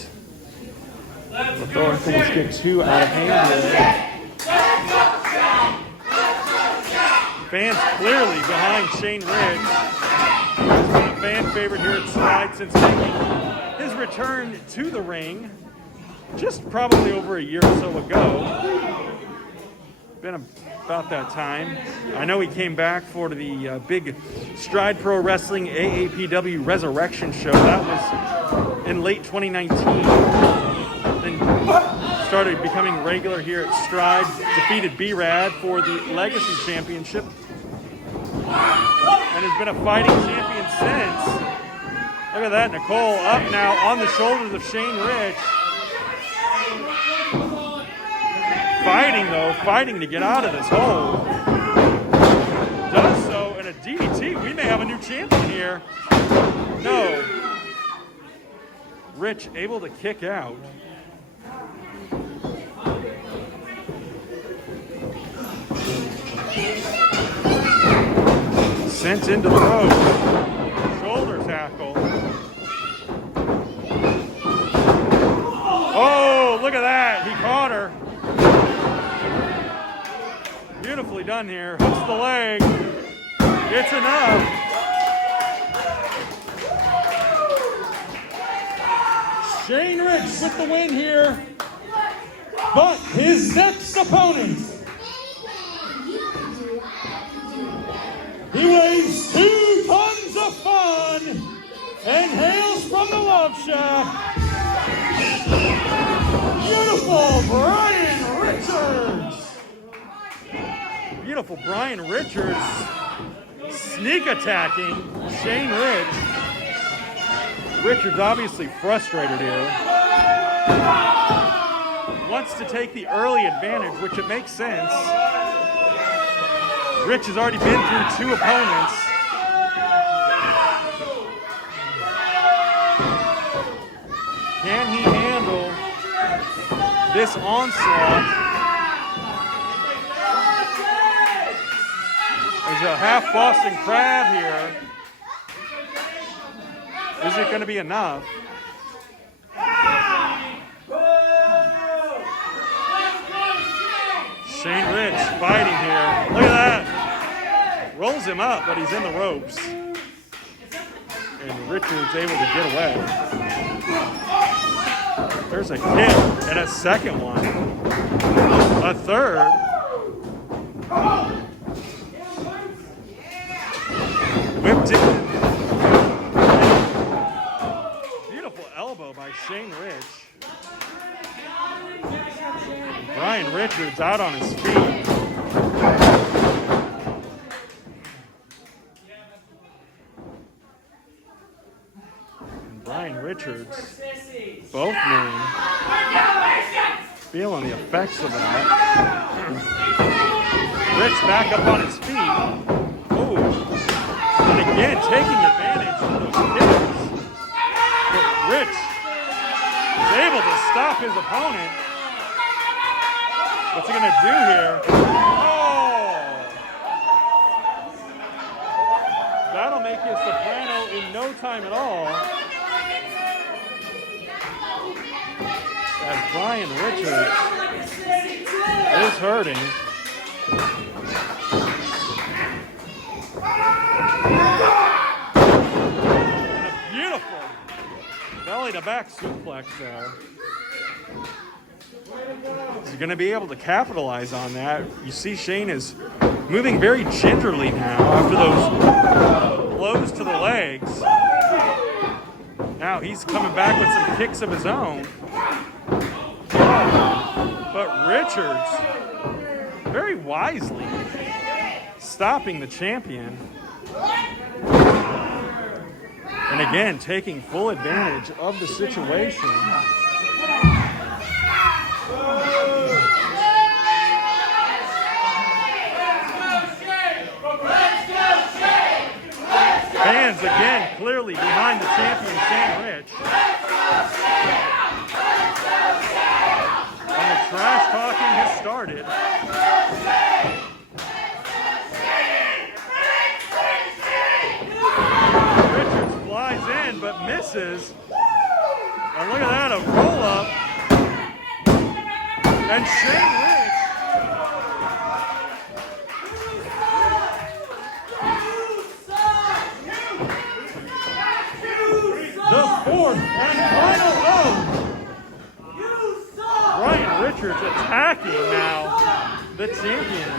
Before things get too out of hand here. Fans clearly behind Shane Rich. He's been a fan favorite here at Stride since making his return to the ring just probably over a year or so ago. been about that time. I know he came back for the big Stride Pro Wrestling AAPW Resurrection show. That was in late 2019. Then started becoming regular here at Stride. Defeated B-Rad for the Legacy Championship. And has been a fighting champion since. Look at that, Nicole up now on the shoulders of Shane Rich. Fighting to get out of this hole. Does so in a DDT. We may have a new champion here. No. Rich able to kick out. Sent into the ropes. Shoulder tackle. Oh, look at that. He caught her. Beautifully done here. Hooks the leg. It's enough. Shane Rich with the win here. But his next opponent, he weighs 2 tons of fun and hails from the Love Shack. Beautiful Brian Richards. Beautiful Brian Richards sneak attacking Shane Rich. Richards obviously frustrated here. Wants to take the early advantage, which it makes sense. Rich has already been through 2 opponents. Can he handle this onslaught? There's a half Boston Crab here. Is it going to be enough? Shane Rich fighting here. Look at that. Rolls him up, but he's in the ropes. And Richards able to get away. There's a kick and a second one. A third. Whipped in. Beautiful elbow by Shane Rich. Brian Richards out on his feet. And Brian Richards, both men, feeling the effects of that. Rich back up on his feet. Oh. And again, taking advantage of those kicks. But Rich is able to stop his opponent. What's he going to do here? Oh! That'll make his soprano in no time at all. As Brian Richards is hurting. Belly to back suplex there. Is he going to be able to capitalize on that? You see Shane is moving very gingerly now after those blows to the legs. Now he's coming back with some kicks of his own. But Richards, very wisely, stopping the champion. And again, taking full advantage of the situation. Fans again clearly behind the champion, Shane Rich. And the trash talking has started. But misses. And look at that, a roll up. And Shane Rich. The 4th and final out. Brian Richards attacking now. the champion.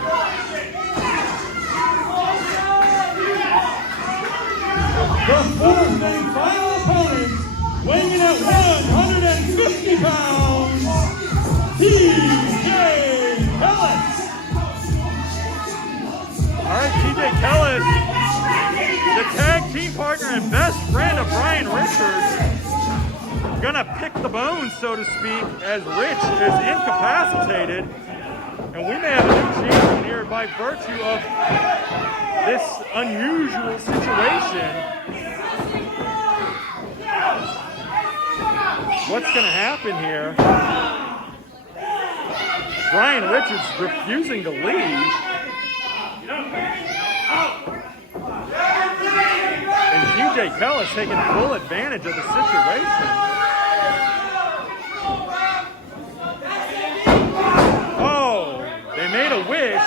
The fourth and final opponent, weighing in at 150 pounds, TJ Ellis. All right, TJ Kellis, the tag team partner and best friend of Brian Richards, gonna pick the bones, so to speak, as Rich is incapacitated. And we may have a new champion here by virtue of this unusual situation. What's gonna happen here? Brian Richards refusing to leave. And TJ Kellis taking full advantage of the situation. Oh, they made a wish.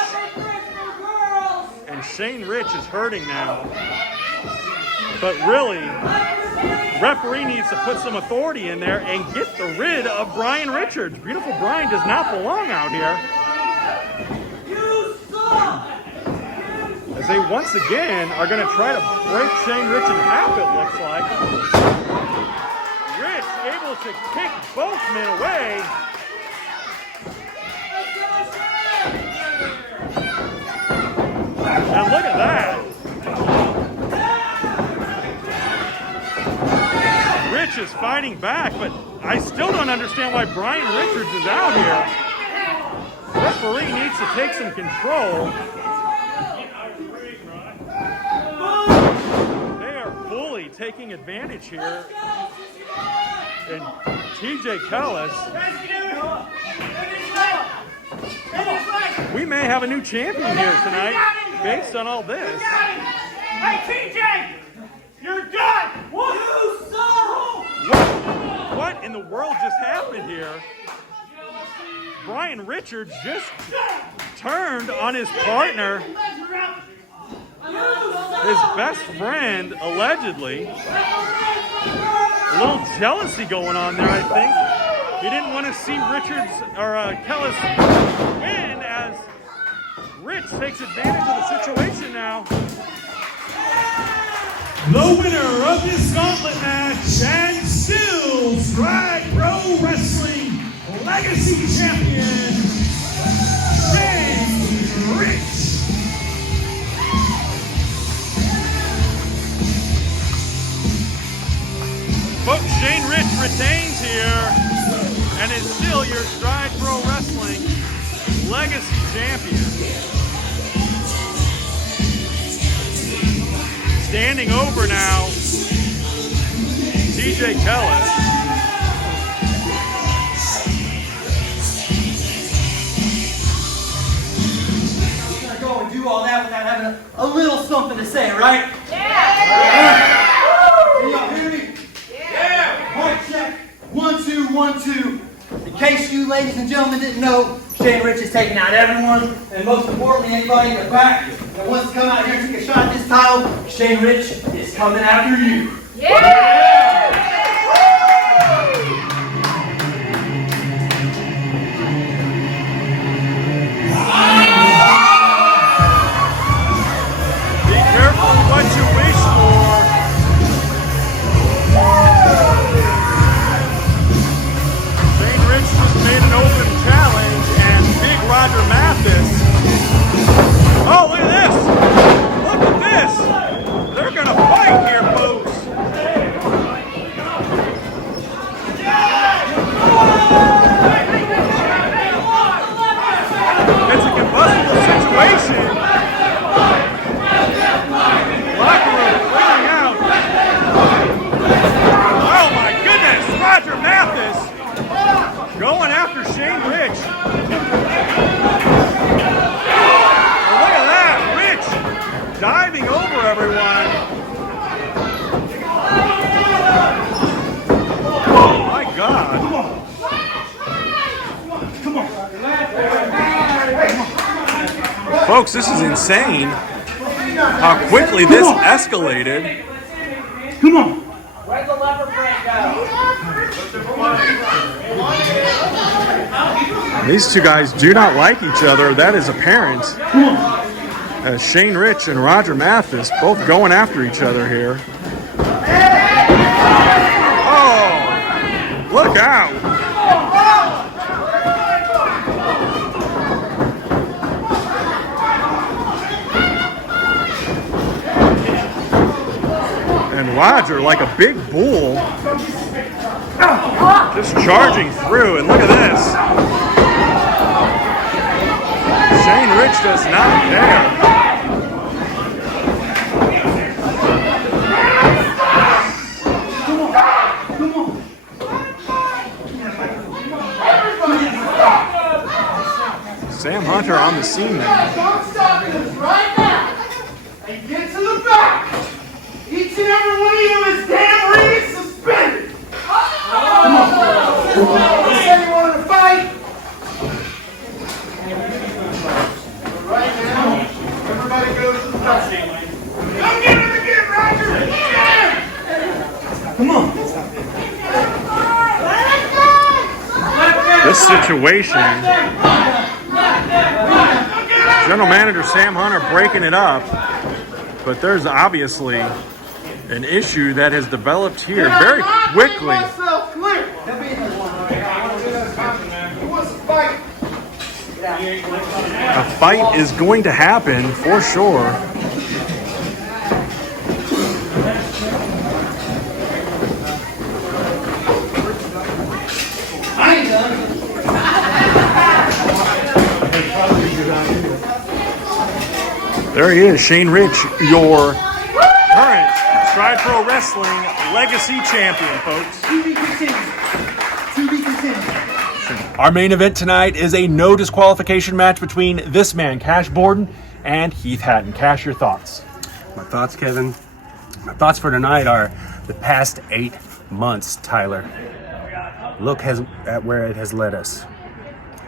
And Shane Rich is hurting now. But really, referee needs to put some authority in there and get rid of Brian Richards. Beautiful Brian does not belong out here. As they once again are going to try to break Shane Rich in half, it looks like. Rich able to kick both men away. And look at that. Rich is fighting back, but I still don't understand why Brian Richards is out here. Referee needs to take some control. Taking advantage here, and TJ Kellis, we may have a new champion here tonight based on all this. Hey, TJ! You're done! What in the world just happened here? Brian Richards just turned on his partner, his best friend, allegedly. A little jealousy going on there, I think. He didn't want to see Richards or Kellis win, as Rich takes advantage of the situation now. The winner of this gauntlet match and still Stride Pro Wrestling Legacy Champion, Shane Rich. Folks, Shane Rich retains here and is still your Stride Pro Wrestling Legacy Champion. Standing over now, TJ Kellis. You're gonna go and do all that without having a little something to say, right? Yeah! Can y'all hear me? Mic check. 1, 2, 1, 2. In case you ladies and gentlemen didn't know, Shane Rich is taking out everyone, and most importantly, anybody in the back that wants to come out here and take a shot at this title, Shane Rich is coming after you. Be careful what you wish for. Shane Rich just made an open challenge, and Big Roger Mathis. Oh, look at this! Look at this! They're gonna fight here, folks. It's a combustible situation. Locker room clearing out. Oh my goodness! Roger Mathis going after Shane Rich. Oh, look at that! Rich diving over everyone. Oh my God! Folks, this is insane. How quickly this escalated. Come on. Where'd the lever break go? These two guys do not like each other. That is apparent. Shane Rich and Roger Mathis both going after each other here. Oh, look out. And Roger, like a big bull, just charging through. And look at this. Shane Rich does not care. Sam Hunter on the scene now. Don't stop this right now and get to the back. Each and every one of you is damn really suspended. Come on. You said you wanted to fight? Right now, everybody goes to the back. Come get him again, Roger. Yeah. Come on. This situation, General Manager Sam Hunter breaking it up, but there's obviously an issue that has developed here very quickly. A fight is going to happen for sure. There he is, Shane Rich, your current Stride Pro Wrestling Legacy Champion, folks. To be continued. To be continued. Our main event tonight is a no disqualification match between this man, Cash Borden, and Heath Hatton. Cash, your thoughts? My thoughts, Kevin. My thoughts for tonight are the past 8 months, Tyler. Look at where it has led us.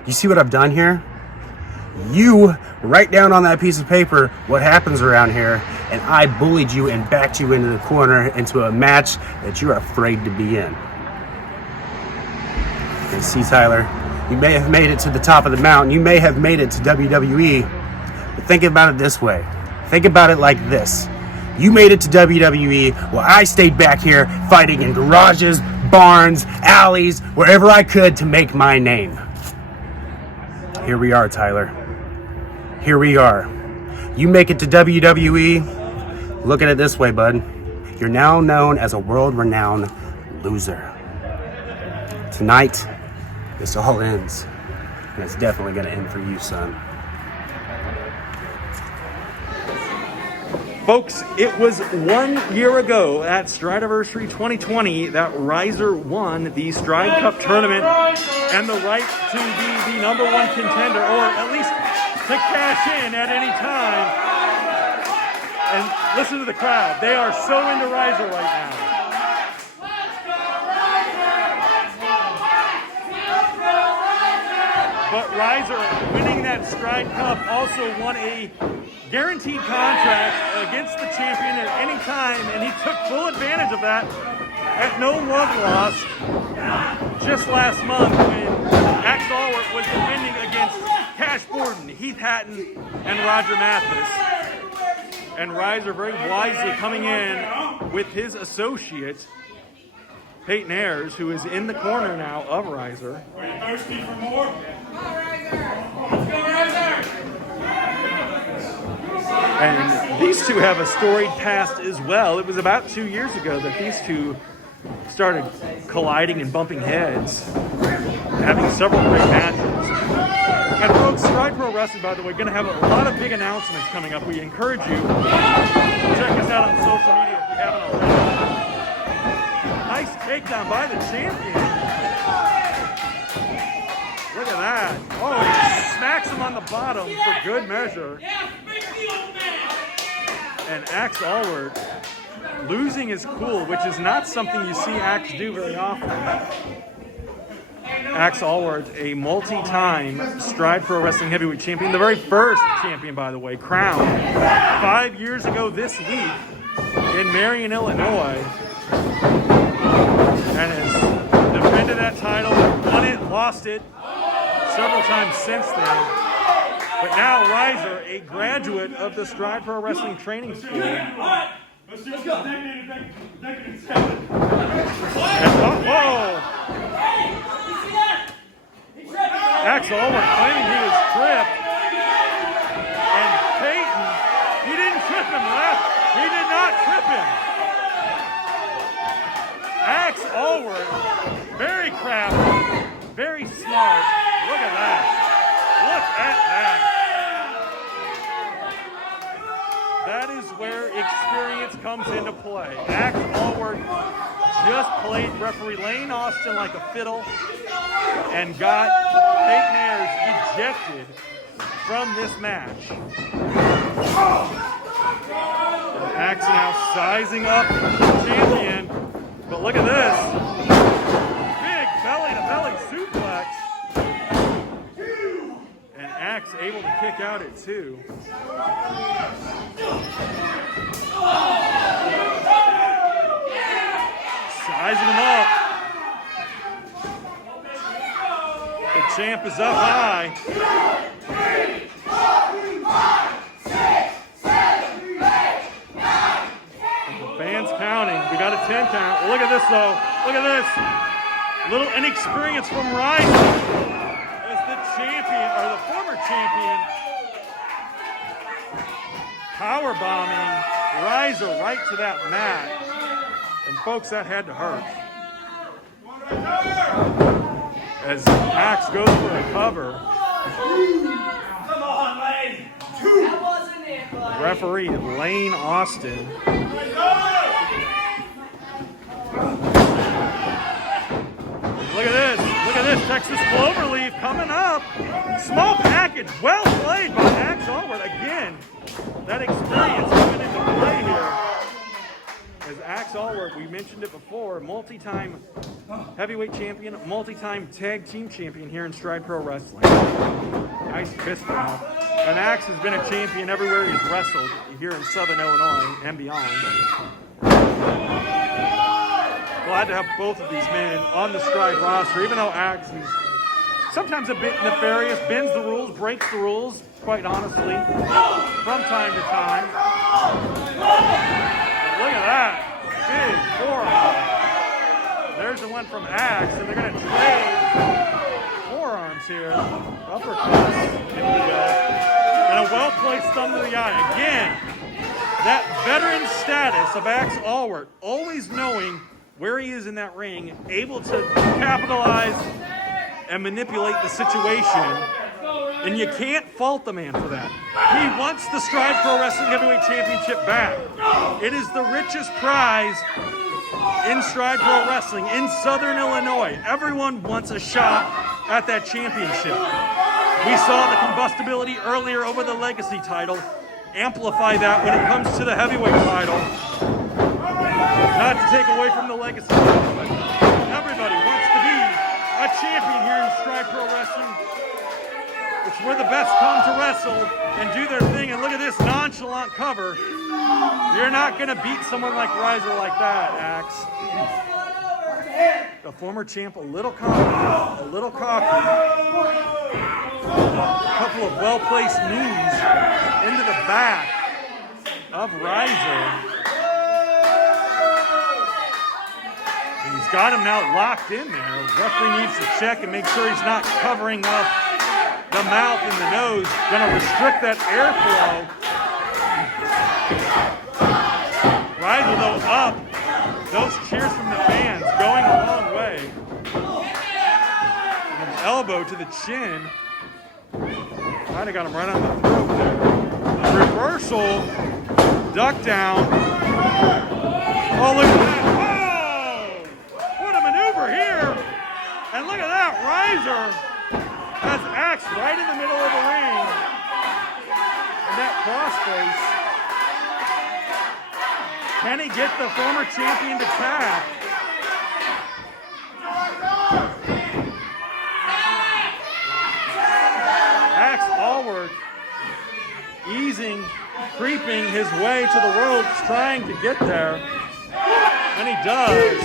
You see what I've done here? You write down on that piece of paper what happens around here, and I bullied you and backed you into the corner into a match that you're afraid to be in. And see, Tyler, you may have made it to the top of the mountain. You may have made it to WWE, but think about it this way. Think about it like this. You made it to WWE while I stayed back here fighting in garages, barns, alleys, wherever I could to make my name. Here we are, Tyler. Here we are. You make it to WWE. Look at it this way, bud. You're now known as a world-renowned loser. Tonight, this all ends. And it's definitely going to end for you, son. Folks, it was 1 year ago at Strideiversary 2020 that Riser won the Stride Cup tournament and the right to be the #1 contender, or at least to cash in at any time. And listen to the crowd. They are so into Riser right now. But Riser, winning that Stride Cup, also won a guaranteed contract against the champion at any time, and he took full advantage of that at no love loss just last month when Axe Allworth was defending against Cash Borden, Heath Hatton, and Roger Mathis. And Riser very wisely coming in with his associate, Peyton Ayers, who is in the corner now of Riser. Are you thirsty for more? And these two have a storied past as well. It was about 2 years ago that these two started colliding and bumping heads, having several great matches. And folks, Stride Pro Wrestling, by the way, going to have a lot of big announcements coming up. We encourage you to check us out on social media if you haven't already. Nice takedown by the champion. Look at that. Oh, he smacks him on the bottom for good measure. And Axe Allworth losing his cool, which is not something you see Axe do very often. Axe Allworth, a multi-time Stride Pro Wrestling Heavyweight Champion, the very first champion, by the way, crowned 5 years ago this week in Marion, Illinois, and has defended that title, won it, lost it, several times since then. But now Reiser, a graduate of the Stride Pro Wrestling Training School. Let's go. Whoa! Axe Allward claiming he was tripped. And Peyton, he didn't trip him, ref. He did not trip him. Axe Allward, very crafty, very smart. Look at that. Look at that. That is where experience comes into play. Axe Allward just played referee Lane Austin like a fiddle and got Peyton Ayers ejected from this match. And Axe now sizing up the champion. But look at this. Big belly-to-belly suplex. And Axe able to kick out at 2. Sizing him up. The champ is up high. And the fans counting. We got a 10 count. Look at this though. Look at this. Little inexperience from Reiser as the champion, or the former champion, power bombing Reiser right to that mat. And folks, that had to hurt. As Axe goes for a cover. Come on, Lane. That wasn't it, buddy. Referee Lane Austin. Look at this. Look at this. Texas Cloverleaf coming up. Small package. Well played by Axe Allward. Again, that experience coming into play here. As Axe Allward, we mentioned it before, multi-time heavyweight champion, multi-time tag team champion here in Stride Pro Wrestling. Nice fist bump. And Axe has been a champion everywhere he's wrestled here in Southern Illinois and beyond. Glad to have both of these men on the Stride roster, even though Axe is sometimes a bit nefarious, bends the rules, breaks the rules, quite honestly, from time to time. Look at that. Big forearm. There's the one from Axe, and they're going to trade forearms here. Uppercuts, if you will. And a well-placed thumb to the eye. Again, that veteran status of Axe Allward, always knowing where he is in that ring, able to capitalize and manipulate the situation. And you can't fault the man for that. He wants the Stride Pro Wrestling Heavyweight Championship back. It is the richest prize in Stride Pro Wrestling in Southern Illinois. Everyone wants a shot at that championship. We saw the combustibility earlier over the Legacy title. Amplify that when it comes to the heavyweight title. Not to take away from the Legacy title, but everybody wants to be a champion here in Stride Pro Wrestling. It's where the best come to wrestle and do their thing. And look at this nonchalant cover. You're not going to beat someone like Reiser like that, Axe. The former champ a little confident, a little cocky. A couple of well-placed knees into the back of Reiser. And he's got him now locked in there. The referee needs to check and make sure he's not covering up the mouth and the nose, gonna restrict that airflow. Reiser though up, those cheers from the fans going a long way. And an elbow to the chin. Might have got him right on the throat there. Reversal, duck down. Oh, look at that. Oh! What a maneuver here. And look at that, Reiser has Axe right in the middle of the ring. And that crossface. Can he get the former champion to tap? Axe Allward easing, creeping his way to the ropes, trying to get there. And he does.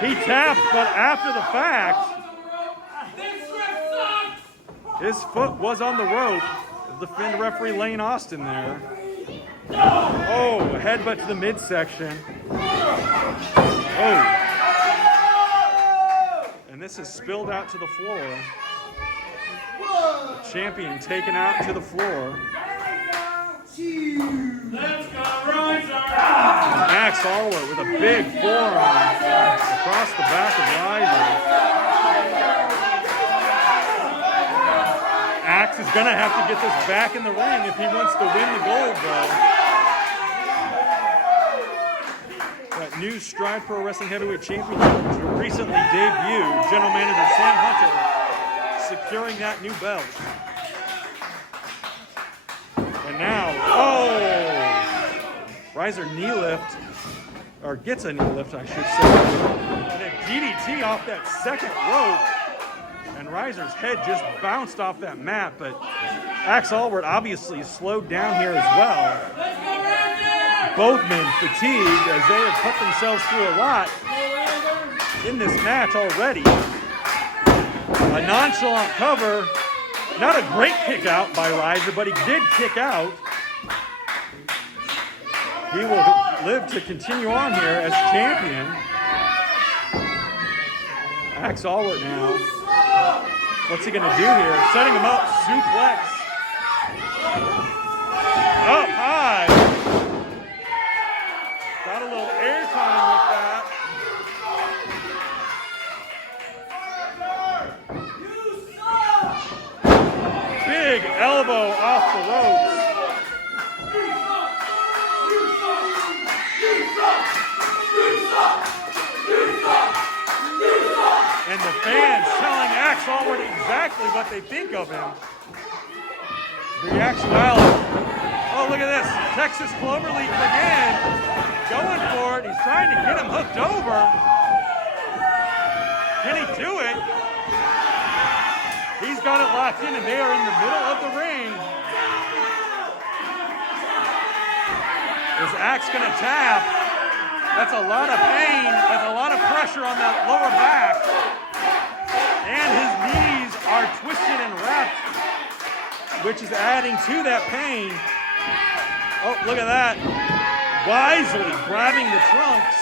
He taps, but after the fact, His foot was on the rope. The Finn referee Lane Austin there. Oh, a headbutt to the midsection. Oh. And this is spilled out to the floor. The champion taken out to the floor. Let's go, Riser! Max Allward with a big forearm across the back of Riser. Axe is going to have to get this back in the ring if he wants to win the gold, though. That new Stride Pro Wrestling Heavyweight Championship recently debuted. General Manager Sam Hunter securing that new belt. And now, oh! Riser knee lift, or gets a knee lift, I should say. And a DDT off that second rope. And Riser's head just bounced off that mat, but Axe Allward obviously slowed down here as well. Both men fatigued as they have put themselves through a lot in this match already. A nonchalant cover, not a great kick out by Riser, but he did kick out. He will live to continue on here as champion. Axe Allward now. What's he going to do here? Setting him up, suplex. Up high. Got a little airtime with that. Big elbow off the ropes. And the fans telling Axe Allward exactly what they think of him. The actuality. Oh, look at this. Texas Cloverleaf again. Going for it. He's trying to get him hooked over. Can he do it? He's got it locked in, and they are in the middle of the ring. Is Axe going to tap? That's a lot of pain. That's a lot of pressure on that lower back. And his knees are twisted and wrapped, which is adding to that pain. Oh, look at that. Wisely grabbing the trunks.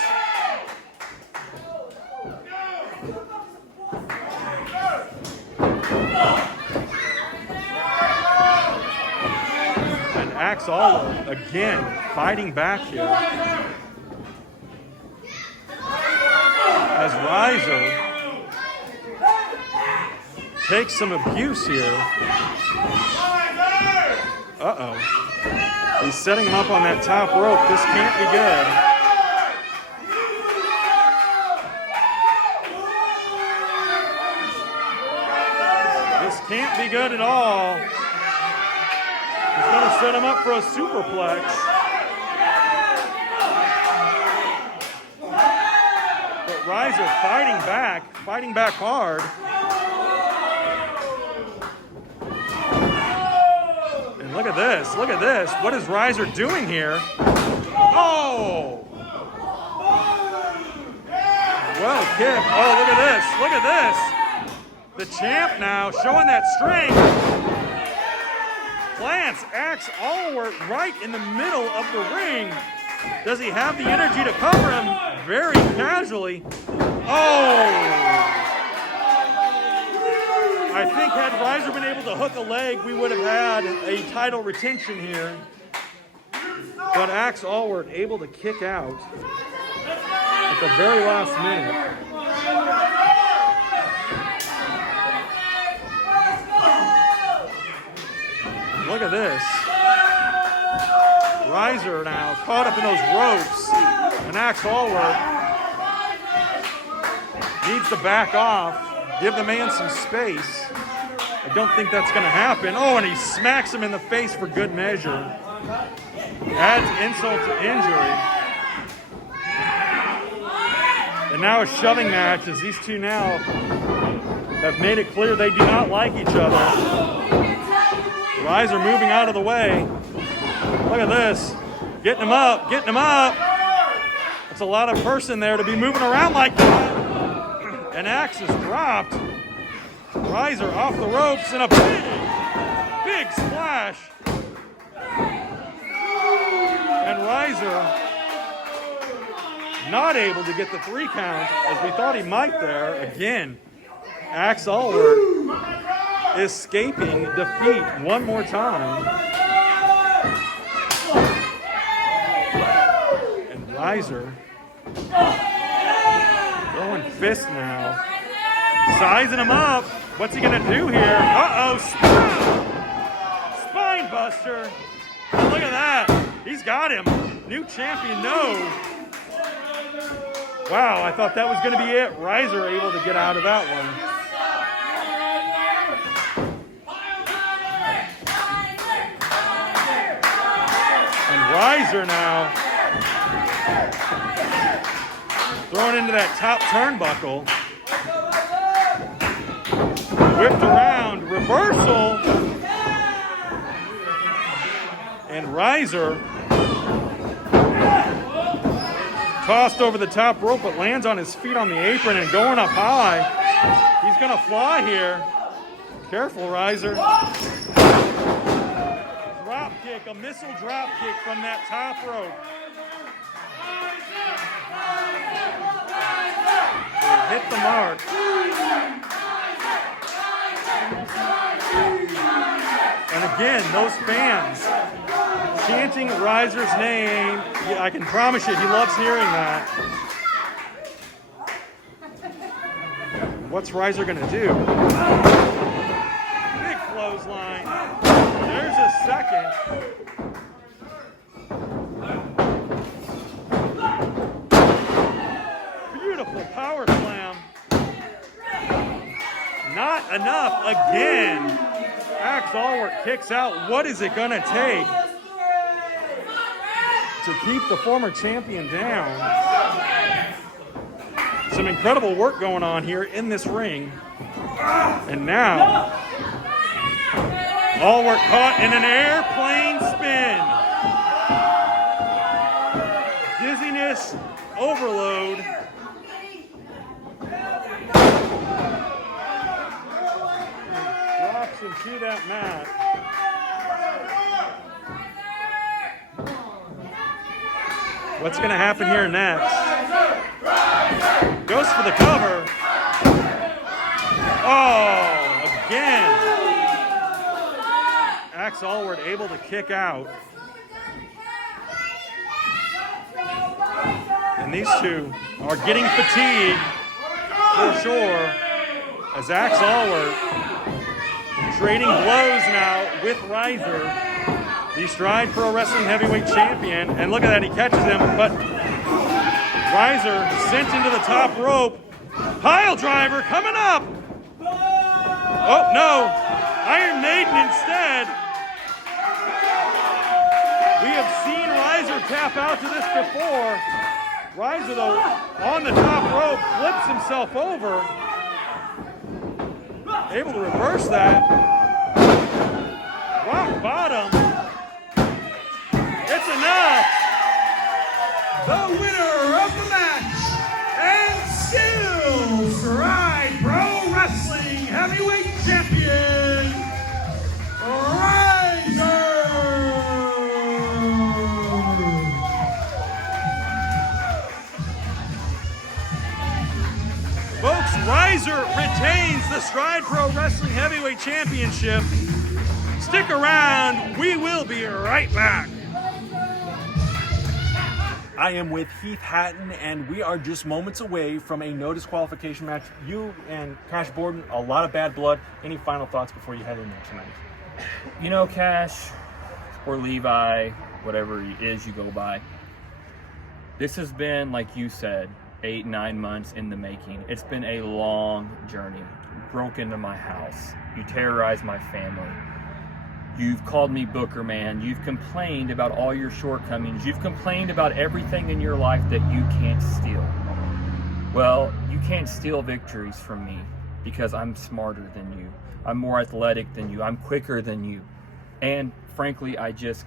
And Axe Allward, again, fighting back here. As Riser takes some abuse here. Uh-oh. He's setting him up on that top rope. This can't be good. This can't be good at all. He's going to set him up for a superplex. But Riser fighting back hard. Look at this. Look at this. What is Riser doing here? Oh! Well kicked. Oh, look at this. Look at this. The champ now showing that strength. Plants Axe Allward right in the middle of the ring. Does he have the energy to cover him? Very casually. Oh! I think had Riser been able to hook a leg, we would have had a title retention here. But Axe Allward able to kick out at the very last minute. Look at this. Riser now caught up in those ropes. And Axe Allward needs to back off. Give the man some space. I don't think that's going to happen. Oh, and he smacks him in the face for good measure. Adds insult to injury. And now a shoving match as these two now have made it clear they do not like each other. Riser moving out of the way. Look at this. Getting him up, getting him up. That's a lot of person there to be moving around like that. And Axe is dropped. Riser off the ropes and a big, big splash. And Riser not able to get the 3 count as we thought he might there. Again, Axe Allward escaping defeat one more time. And Riser throwing fists now. Sizing him up. What's he gonna do here? Uh-oh, spine buster. Look at that. He's got him. New champion, no. Wow, I thought that was gonna be it. Riser able to get out of that one. And Riser now thrown into that top turnbuckle. Whipped around, reversal. And Riser tossed over the top rope, but lands on his feet on the apron and going up high. He's gonna fly here. Careful, Riser. Drop kick, a missile drop kick from that top rope. They hit the mark. And again, those fans chanting Riser's name. Yeah, I can promise you, he loves hearing that. What's Riser gonna do? Big clothesline. There's a second. Beautiful power slam. Not enough again. Axe Allward kicks out. What is it gonna take to keep the former champion down? Some incredible work going on here in this ring. And now, Allward caught in an airplane spin. Dizziness, overload. Drops him to that mat. What's going to happen here next? Goes for the cover. Oh, again. Axe Allward able to kick out. And these two are getting fatigued for sure as Axe Allward trading blows now with Riser, the Stride Pro Wrestling Heavyweight Champion. And look at that, he catches him, but Riser sent into the top rope. Pile driver coming up. Oh, no. Iron Maiden instead. We have seen Riser tap out to this before. Riser, though, on the top rope, flips himself over. Able to reverse that. Rock bottom. It's enough. The winner of the match, and still Stride Pro Wrestling Heavyweight Champion, Riser! Folks, Riser retains the Stride Pro Wrestling Heavyweight Championship. Stick around, we will be right back. I am with Heath Hatton, and we are just moments away from a no disqualification match. You and Cash Borden, a lot of bad blood. Any final thoughts before you head in there tonight? You know, Cash, or Levi, whatever it is you go by, this has been, like you said, 8-9 months in the making. It's been a long journey. You broke into my house. You terrorized my family. You've called me Booker Man. You've complained about all your shortcomings. You've complained about everything in your life that you can't steal. Well, you can't steal victories from me because I'm smarter than you. I'm more athletic than you. I'm quicker than you. And frankly,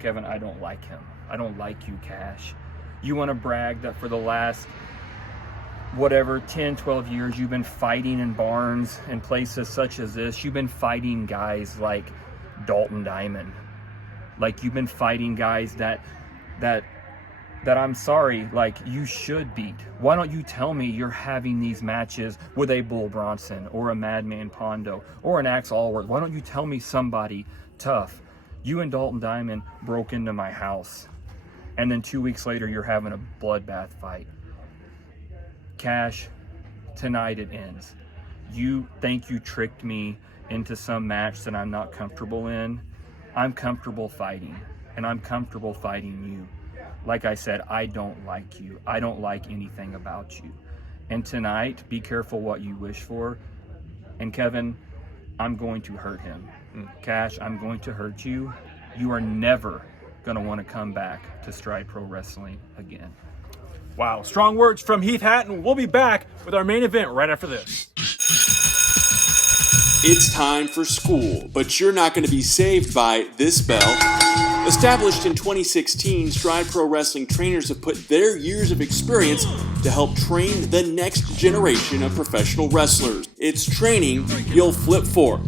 Kevin, I don't like him. I don't like you, Cash. You want to brag that for the last whatever, 10, 12 years, you've been fighting in barns and places such as this. You've been fighting guys like Dalton Diamond. Like, you've been fighting guys that I'm sorry, like, you should beat. Why don't you tell me you're having these matches with a Bull Bronson or a Madman Pondo or an Axe Allworth? Why don't you tell me somebody tough? You and Dalton Diamond broke into my house, and then 2 weeks later you're having a bloodbath fight. Cash, tonight it ends. You think you tricked me into some match that I'm not comfortable in? I'm comfortable fighting, and I'm comfortable fighting you. Like I said, I don't like you. I don't like anything about you. And tonight, be careful what you wish for. And Kevin, I'm going to hurt him. Cash, I'm going to hurt you. You are never going to want to come back to Stride Pro Wrestling again. Wow, strong words from Heath Hatton. We'll be back with our main event right after this. It's time for school, but you're not going to be saved by this bell. Established in 2016, Stride Pro Wrestling trainers have put their years of experience to help train the next generation of professional wrestlers. It's training you'll flip for.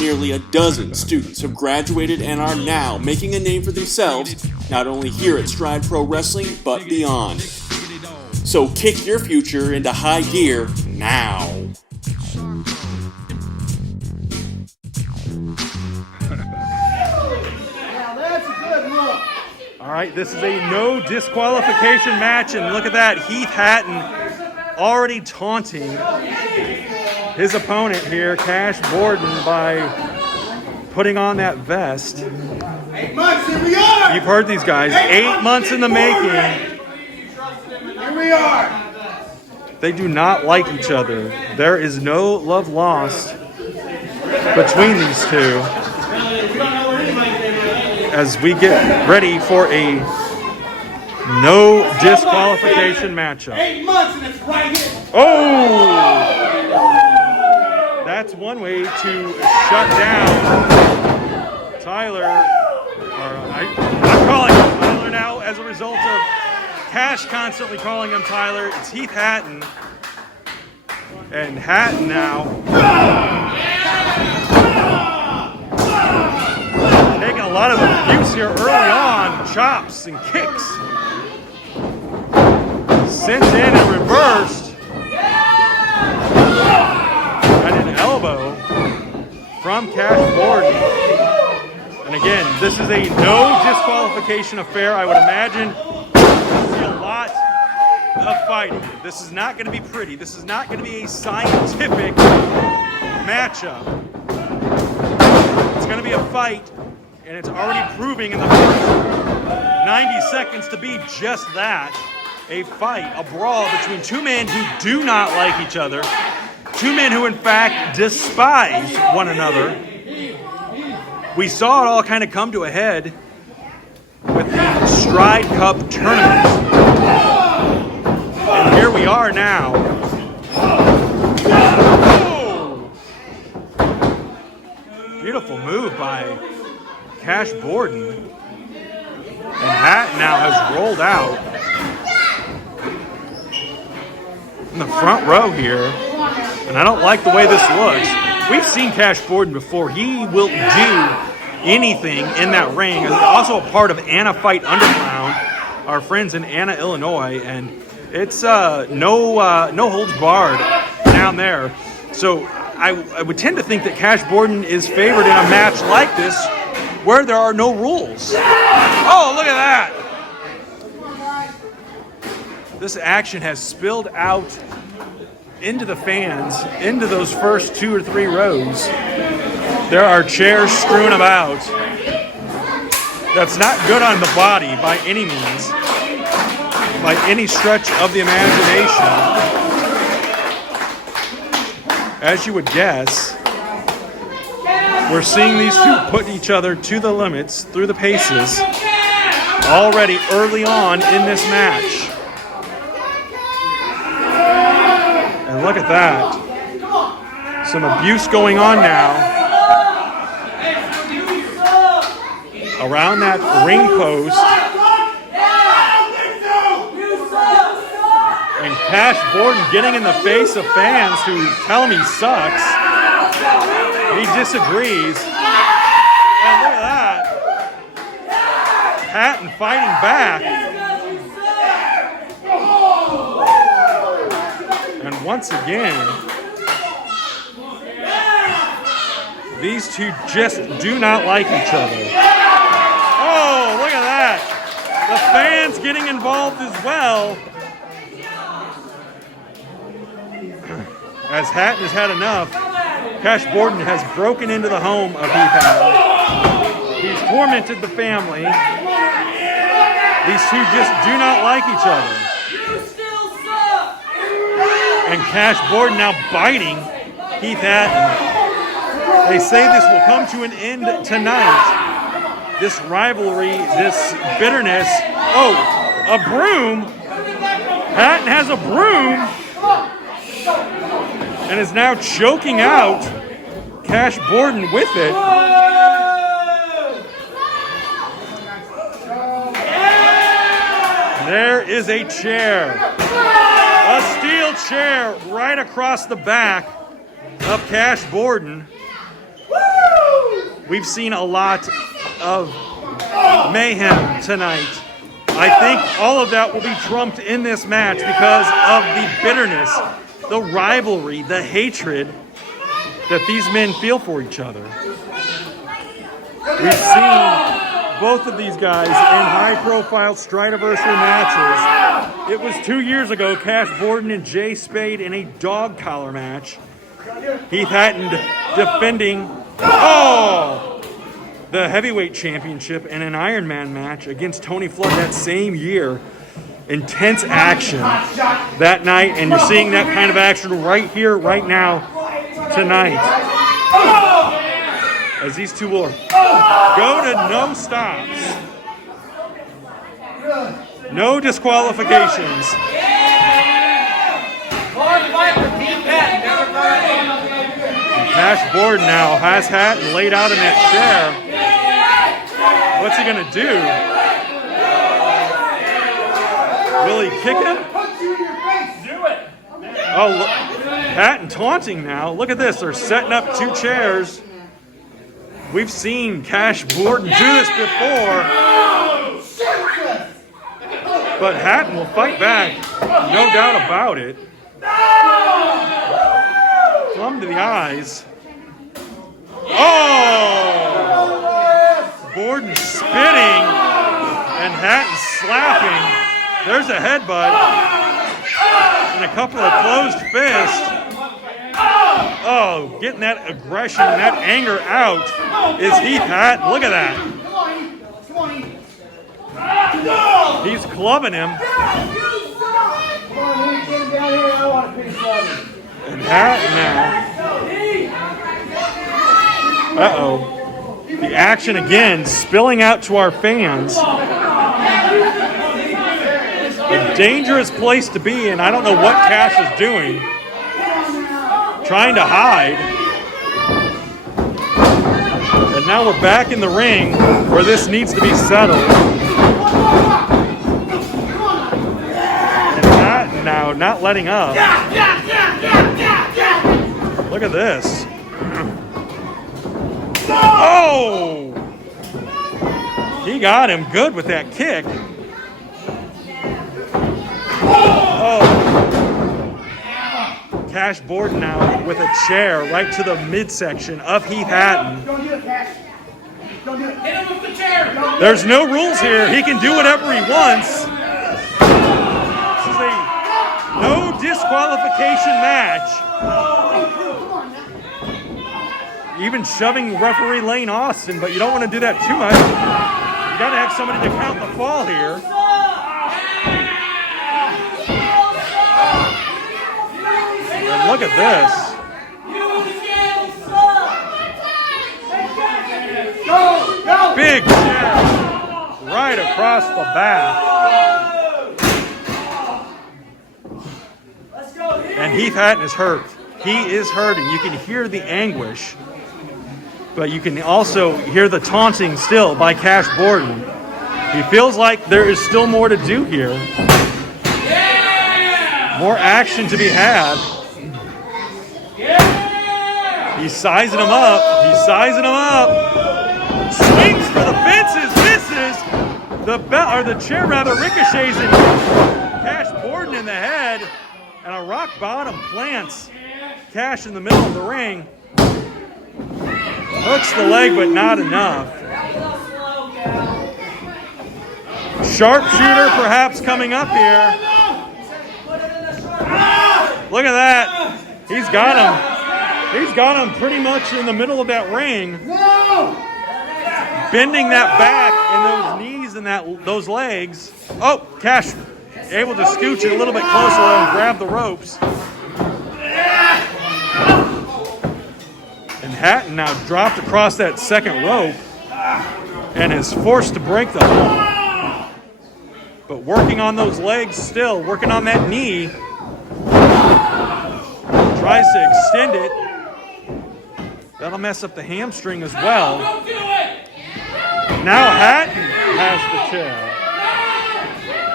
Nearly a dozen students have graduated and are now making a name for themselves, not only here at Stride Pro Wrestling, but beyond. So kick your future into high gear now. All right, this is a no disqualification match, and look at that, Heath Hatton already taunting his opponent here, Cash Borden, by putting on that vest. 8 months, here we are! You've heard these guys, 8 months in the making. Here we are! They do not like each other. There is no love lost between these two, as we get ready for a no disqualification matchup. 8 months and it's right here. Oh! That's one way to shut down Tyler. I'm calling him Tyler now as a result of Cash constantly calling him Tyler. It's Heath Hatton. And Hatton now taking a lot of abuse here early on. Chops and kicks. Sent in and reversed. And an elbow from Cash Borden. And again, this is a no disqualification affair. I would imagine we'll see a lot of fighting. This is not going to be pretty. This is not going to be a scientific matchup. It's going to be a fight, and it's already proving in the first 90 seconds to be just that. A fight, a brawl between two men who do not like each other. Two men who, in fact, despise one another. We saw it all kind of come to a head with the Stride Cup tournament. And here we are now. Oh! Beautiful move by Cash Borden. And Hatton now has rolled out in the front row here. And I don't like the way this looks. We've seen Cash Borden before. He will do anything in that ring. He's also a part of Anna Fight Underground, our friends in Anna, Illinois, and it's no holds barred down there. So I would tend to think that Cash Borden is favored in a match like this where there are no rules. Oh, look at that. This action has spilled out into the fans, into those first 2 or 3 rows. There are chairs strewn about. That's not good on the body by any means, by any stretch of the imagination. As you would guess, we're seeing these two put each other to the limits through the paces already early on in this match. And look at that. Some abuse going on now around that ring post. And Cash Borden getting in the face of fans who tell him he sucks. He disagrees. And look at that. Hatton fighting back. And once again, these two just do not like each other. Oh, look at that. The fans getting involved as well. As Hatton has had enough, Cash Borden has broken into the home of Heath Hatton. He's tormented the family. These two just do not like each other. You still suck! And Cash Borden now biting Heath Hatton. They say this will come to an end tonight. This rivalry, this bitterness. Oh, a broom. Hatton has a broom. And is now choking out Cash Borden with it. There is a chair. A steel chair right across the back of Cash Borden. We've seen a lot of mayhem tonight. I think all of that will be trumped in this match because of the bitterness, the rivalry, the hatred that these men feel for each other. We've seen both of these guys in high-profile Strideiversary matches. It was 2 years ago, Cash Borden and Jay Spade in a dog collar match. Heath Hatton defending the heavyweight championship in an Iron Man match against Tony Flood that same year. Intense action that night, and you're seeing that kind of action right here, right now, tonight. As these two will go to no stops. No disqualifications. Cash Borden now has Hatton laid out in that chair. What's he going to do? Will he kick him? Do it! Oh, look. Hatton taunting now. Look at this. They're setting up two chairs. We've seen Cash Borden do this before. But Hatton will fight back. No doubt about it. Plumb to the eyes. Oh! Borden spitting and Hatton slapping. There's a headbutt and a couple of closed fists. Oh, getting that aggression and that anger out is Heath Hatton. Look at that. He's clubbing him. And Hatton now. Uh-oh. The action again spilling out to our fans. A dangerous place to be in. I don't know what Cash is doing. Trying to hide. And now we're back in the ring where this needs to be settled. And Hatton now not letting up. Look at this. Oh! He got him good with that kick. Oh. Cash Borden now with a chair right to the midsection of Heath Hatton. Don't do it, Cash. Don't do it. Hit him with the chair. There's no rules here. He can do whatever he wants. This is a no disqualification match. Even shoving referee Lane Austin, but you don't want to do that too much. You got to have somebody to count the fall here. And look at this. Big chair right across the back. And Heath Hatton is hurt. He is hurting. You can hear the anguish. But you can also hear the taunting still by Cash Borden. He feels like there is still more to do here. More action to be had. He's sizing him up. He's sizing him up. Swings for the fences. Misses. The chair rather ricochets and Cash Borden in the head. And a rock bottom plants Cash in the middle of the ring. Hooks the leg, but not enough. Sharpshooter perhaps coming up here. Look at that. He's got him. He's got him pretty much in the middle of that ring. Bending that back and those knees and those legs. Oh, Cash able to scooch it a little bit closer and grab the ropes. And Hatton now dropped across that second rope and is forced to break the hold. But working on those legs still, working on that knee. Tries to extend it. That'll mess up the hamstring as well. Now Hatton has the chair.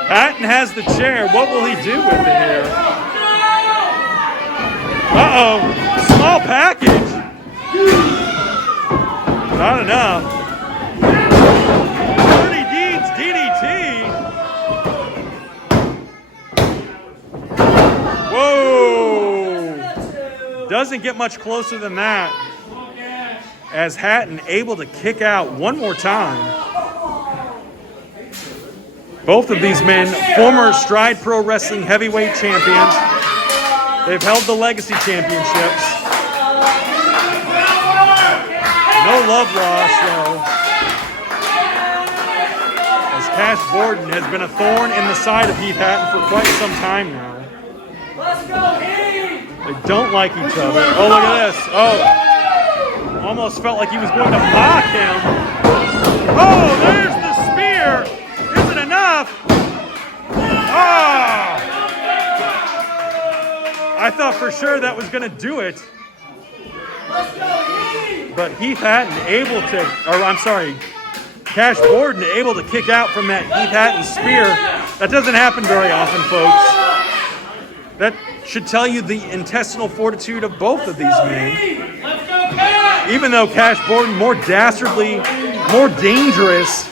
Hatton has the chair. What will he do with it here? Uh-oh. Small package. Not enough. Dirty Deeds DDT. Whoa. Doesn't get much closer than that. As Hatton able to kick out one more time. Both of these men, former Stride Pro Wrestling heavyweight champions. They've held the Legacy Championships. No love lost, though. As Cash Borden has been a thorn in the side of Heath Hatton for quite some time now. They don't like each other. Oh, look at this. Oh. Almost felt like he was going to mock him. Oh, there's the spear. Isn't enough. Oh. I thought for sure that was going to do it. But Heath Hatton able to, Cash Borden able to kick out from that Heath Hatton spear. That doesn't happen very often, folks. That should tell you the intestinal fortitude of both of these men. Even though Cash Borden more dastardly, more dangerous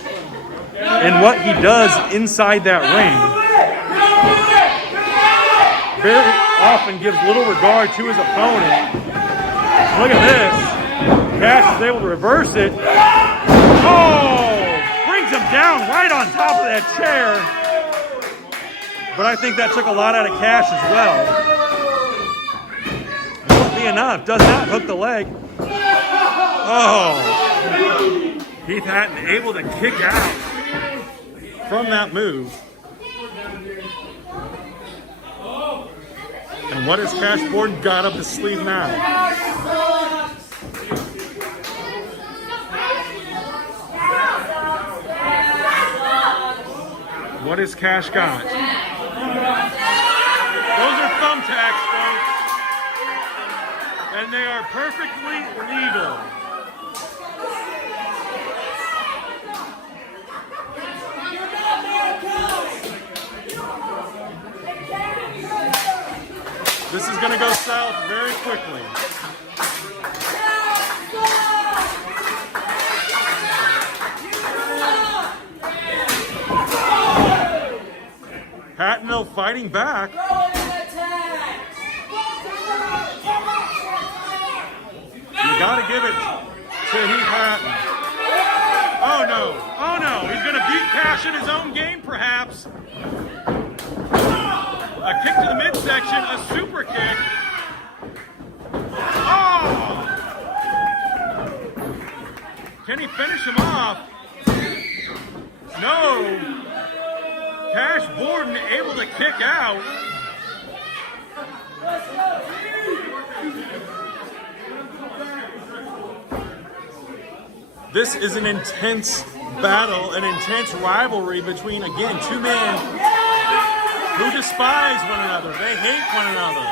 in what he does inside that ring. Very often gives little regard to his opponent. Look at this. Cash is able to reverse it. Oh! Brings him down right on top of that chair. But I think that took a lot out of Cash as well. Won't be enough. Does not hook the leg. Oh. Heath Hatton able to kick out from that move. And what has Cash Borden got up his sleeve now? What has Cash got? Those are thumbtacks, folks. And they are perfectly legal. This is going to go south very quickly. Hatton though fighting back. You got to give it to Heath Hatton. Oh no! Oh no! He's going to beat Cash in his own game, perhaps. A kick to the midsection, a super kick. Oh! Can he finish him off? No. Cash Borden able to kick out. This is an intense battle, an intense rivalry between, again, two men who despise one another. They hate one another.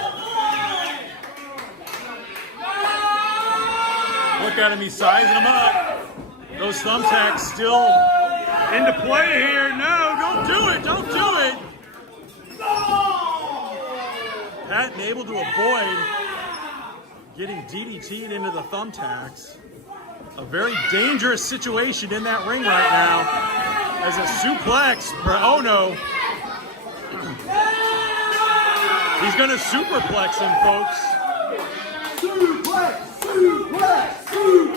Look at him, he's sizing them up. Those thumbtacks still into play here. No, don't do it, don't do it. Patton able to avoid getting DDT'd into the thumbtacks. A very dangerous situation in that ring right now. As a suplex, oh no. He's gonna superplex him, folks.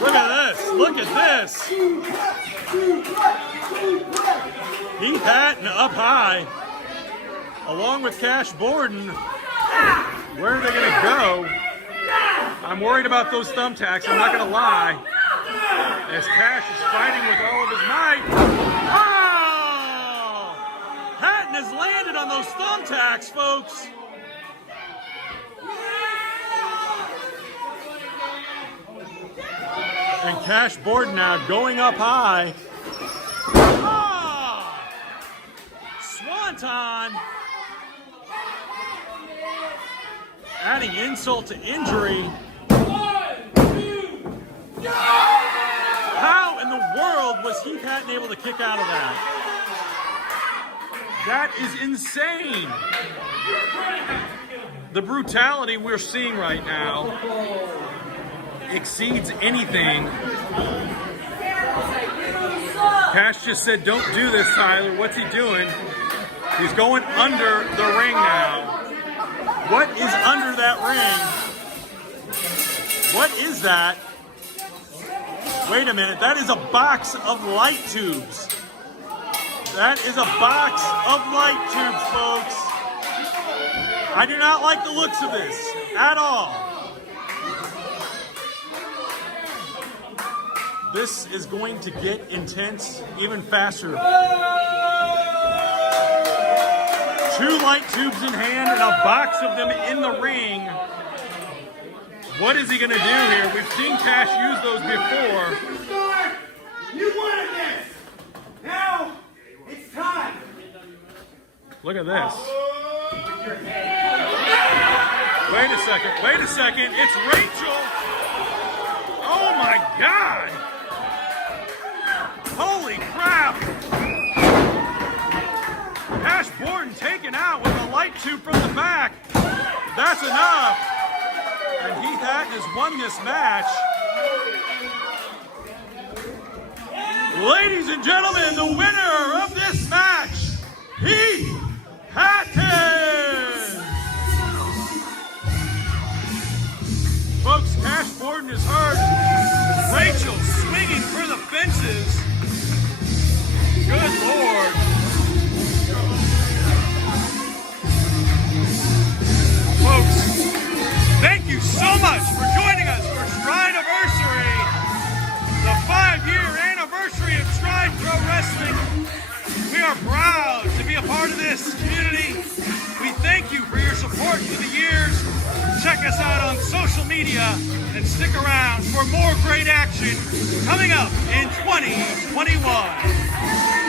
Look at this, look at this. Heath Hatton up high, along with Cash Borden. Where are they gonna go? I'm worried about those thumbtacks, I'm not gonna lie. As Cash is fighting with all of his might. Oh! Hatton has landed on those thumbtacks, folks. And Cash Borden now going up high. Oh! Swanton. Adding insult to injury. How in the world was Heath Hatton able to kick out of that? That is insane. The brutality we're seeing right now exceeds anything. Cash just said, don't do this, Tyler. What's he doing? He's going under the ring now. What is under that ring? What is that? Wait a minute, that is a box of light tubes. That is a box of light tubes, folks. I do not like the looks of this at all. This is going to get intense even faster. 2 light tubes in hand and a box of them in the ring. What is he going to do here? We've seen Cash use those before. Superstar, you wanted this. Now it's time. Look at this. Wait a second. It's Rachel. Oh my God. Holy crap. Cash Borden taken out with a light tube from the back. That's enough. And Heath Hatton has won this match. Ladies and gentlemen, the winner of this match, Heath Hatton! Folks, Cash Borden is hurt. Rachel swinging for the fences. Good Lord. Folks, thank you so much for joining us for Strideiversary, the 5-year anniversary of Stride Pro Wrestling. We are proud to be a part of this community. We thank you for your support through the years. Check us out on social media and stick around for more great action coming up in 2021.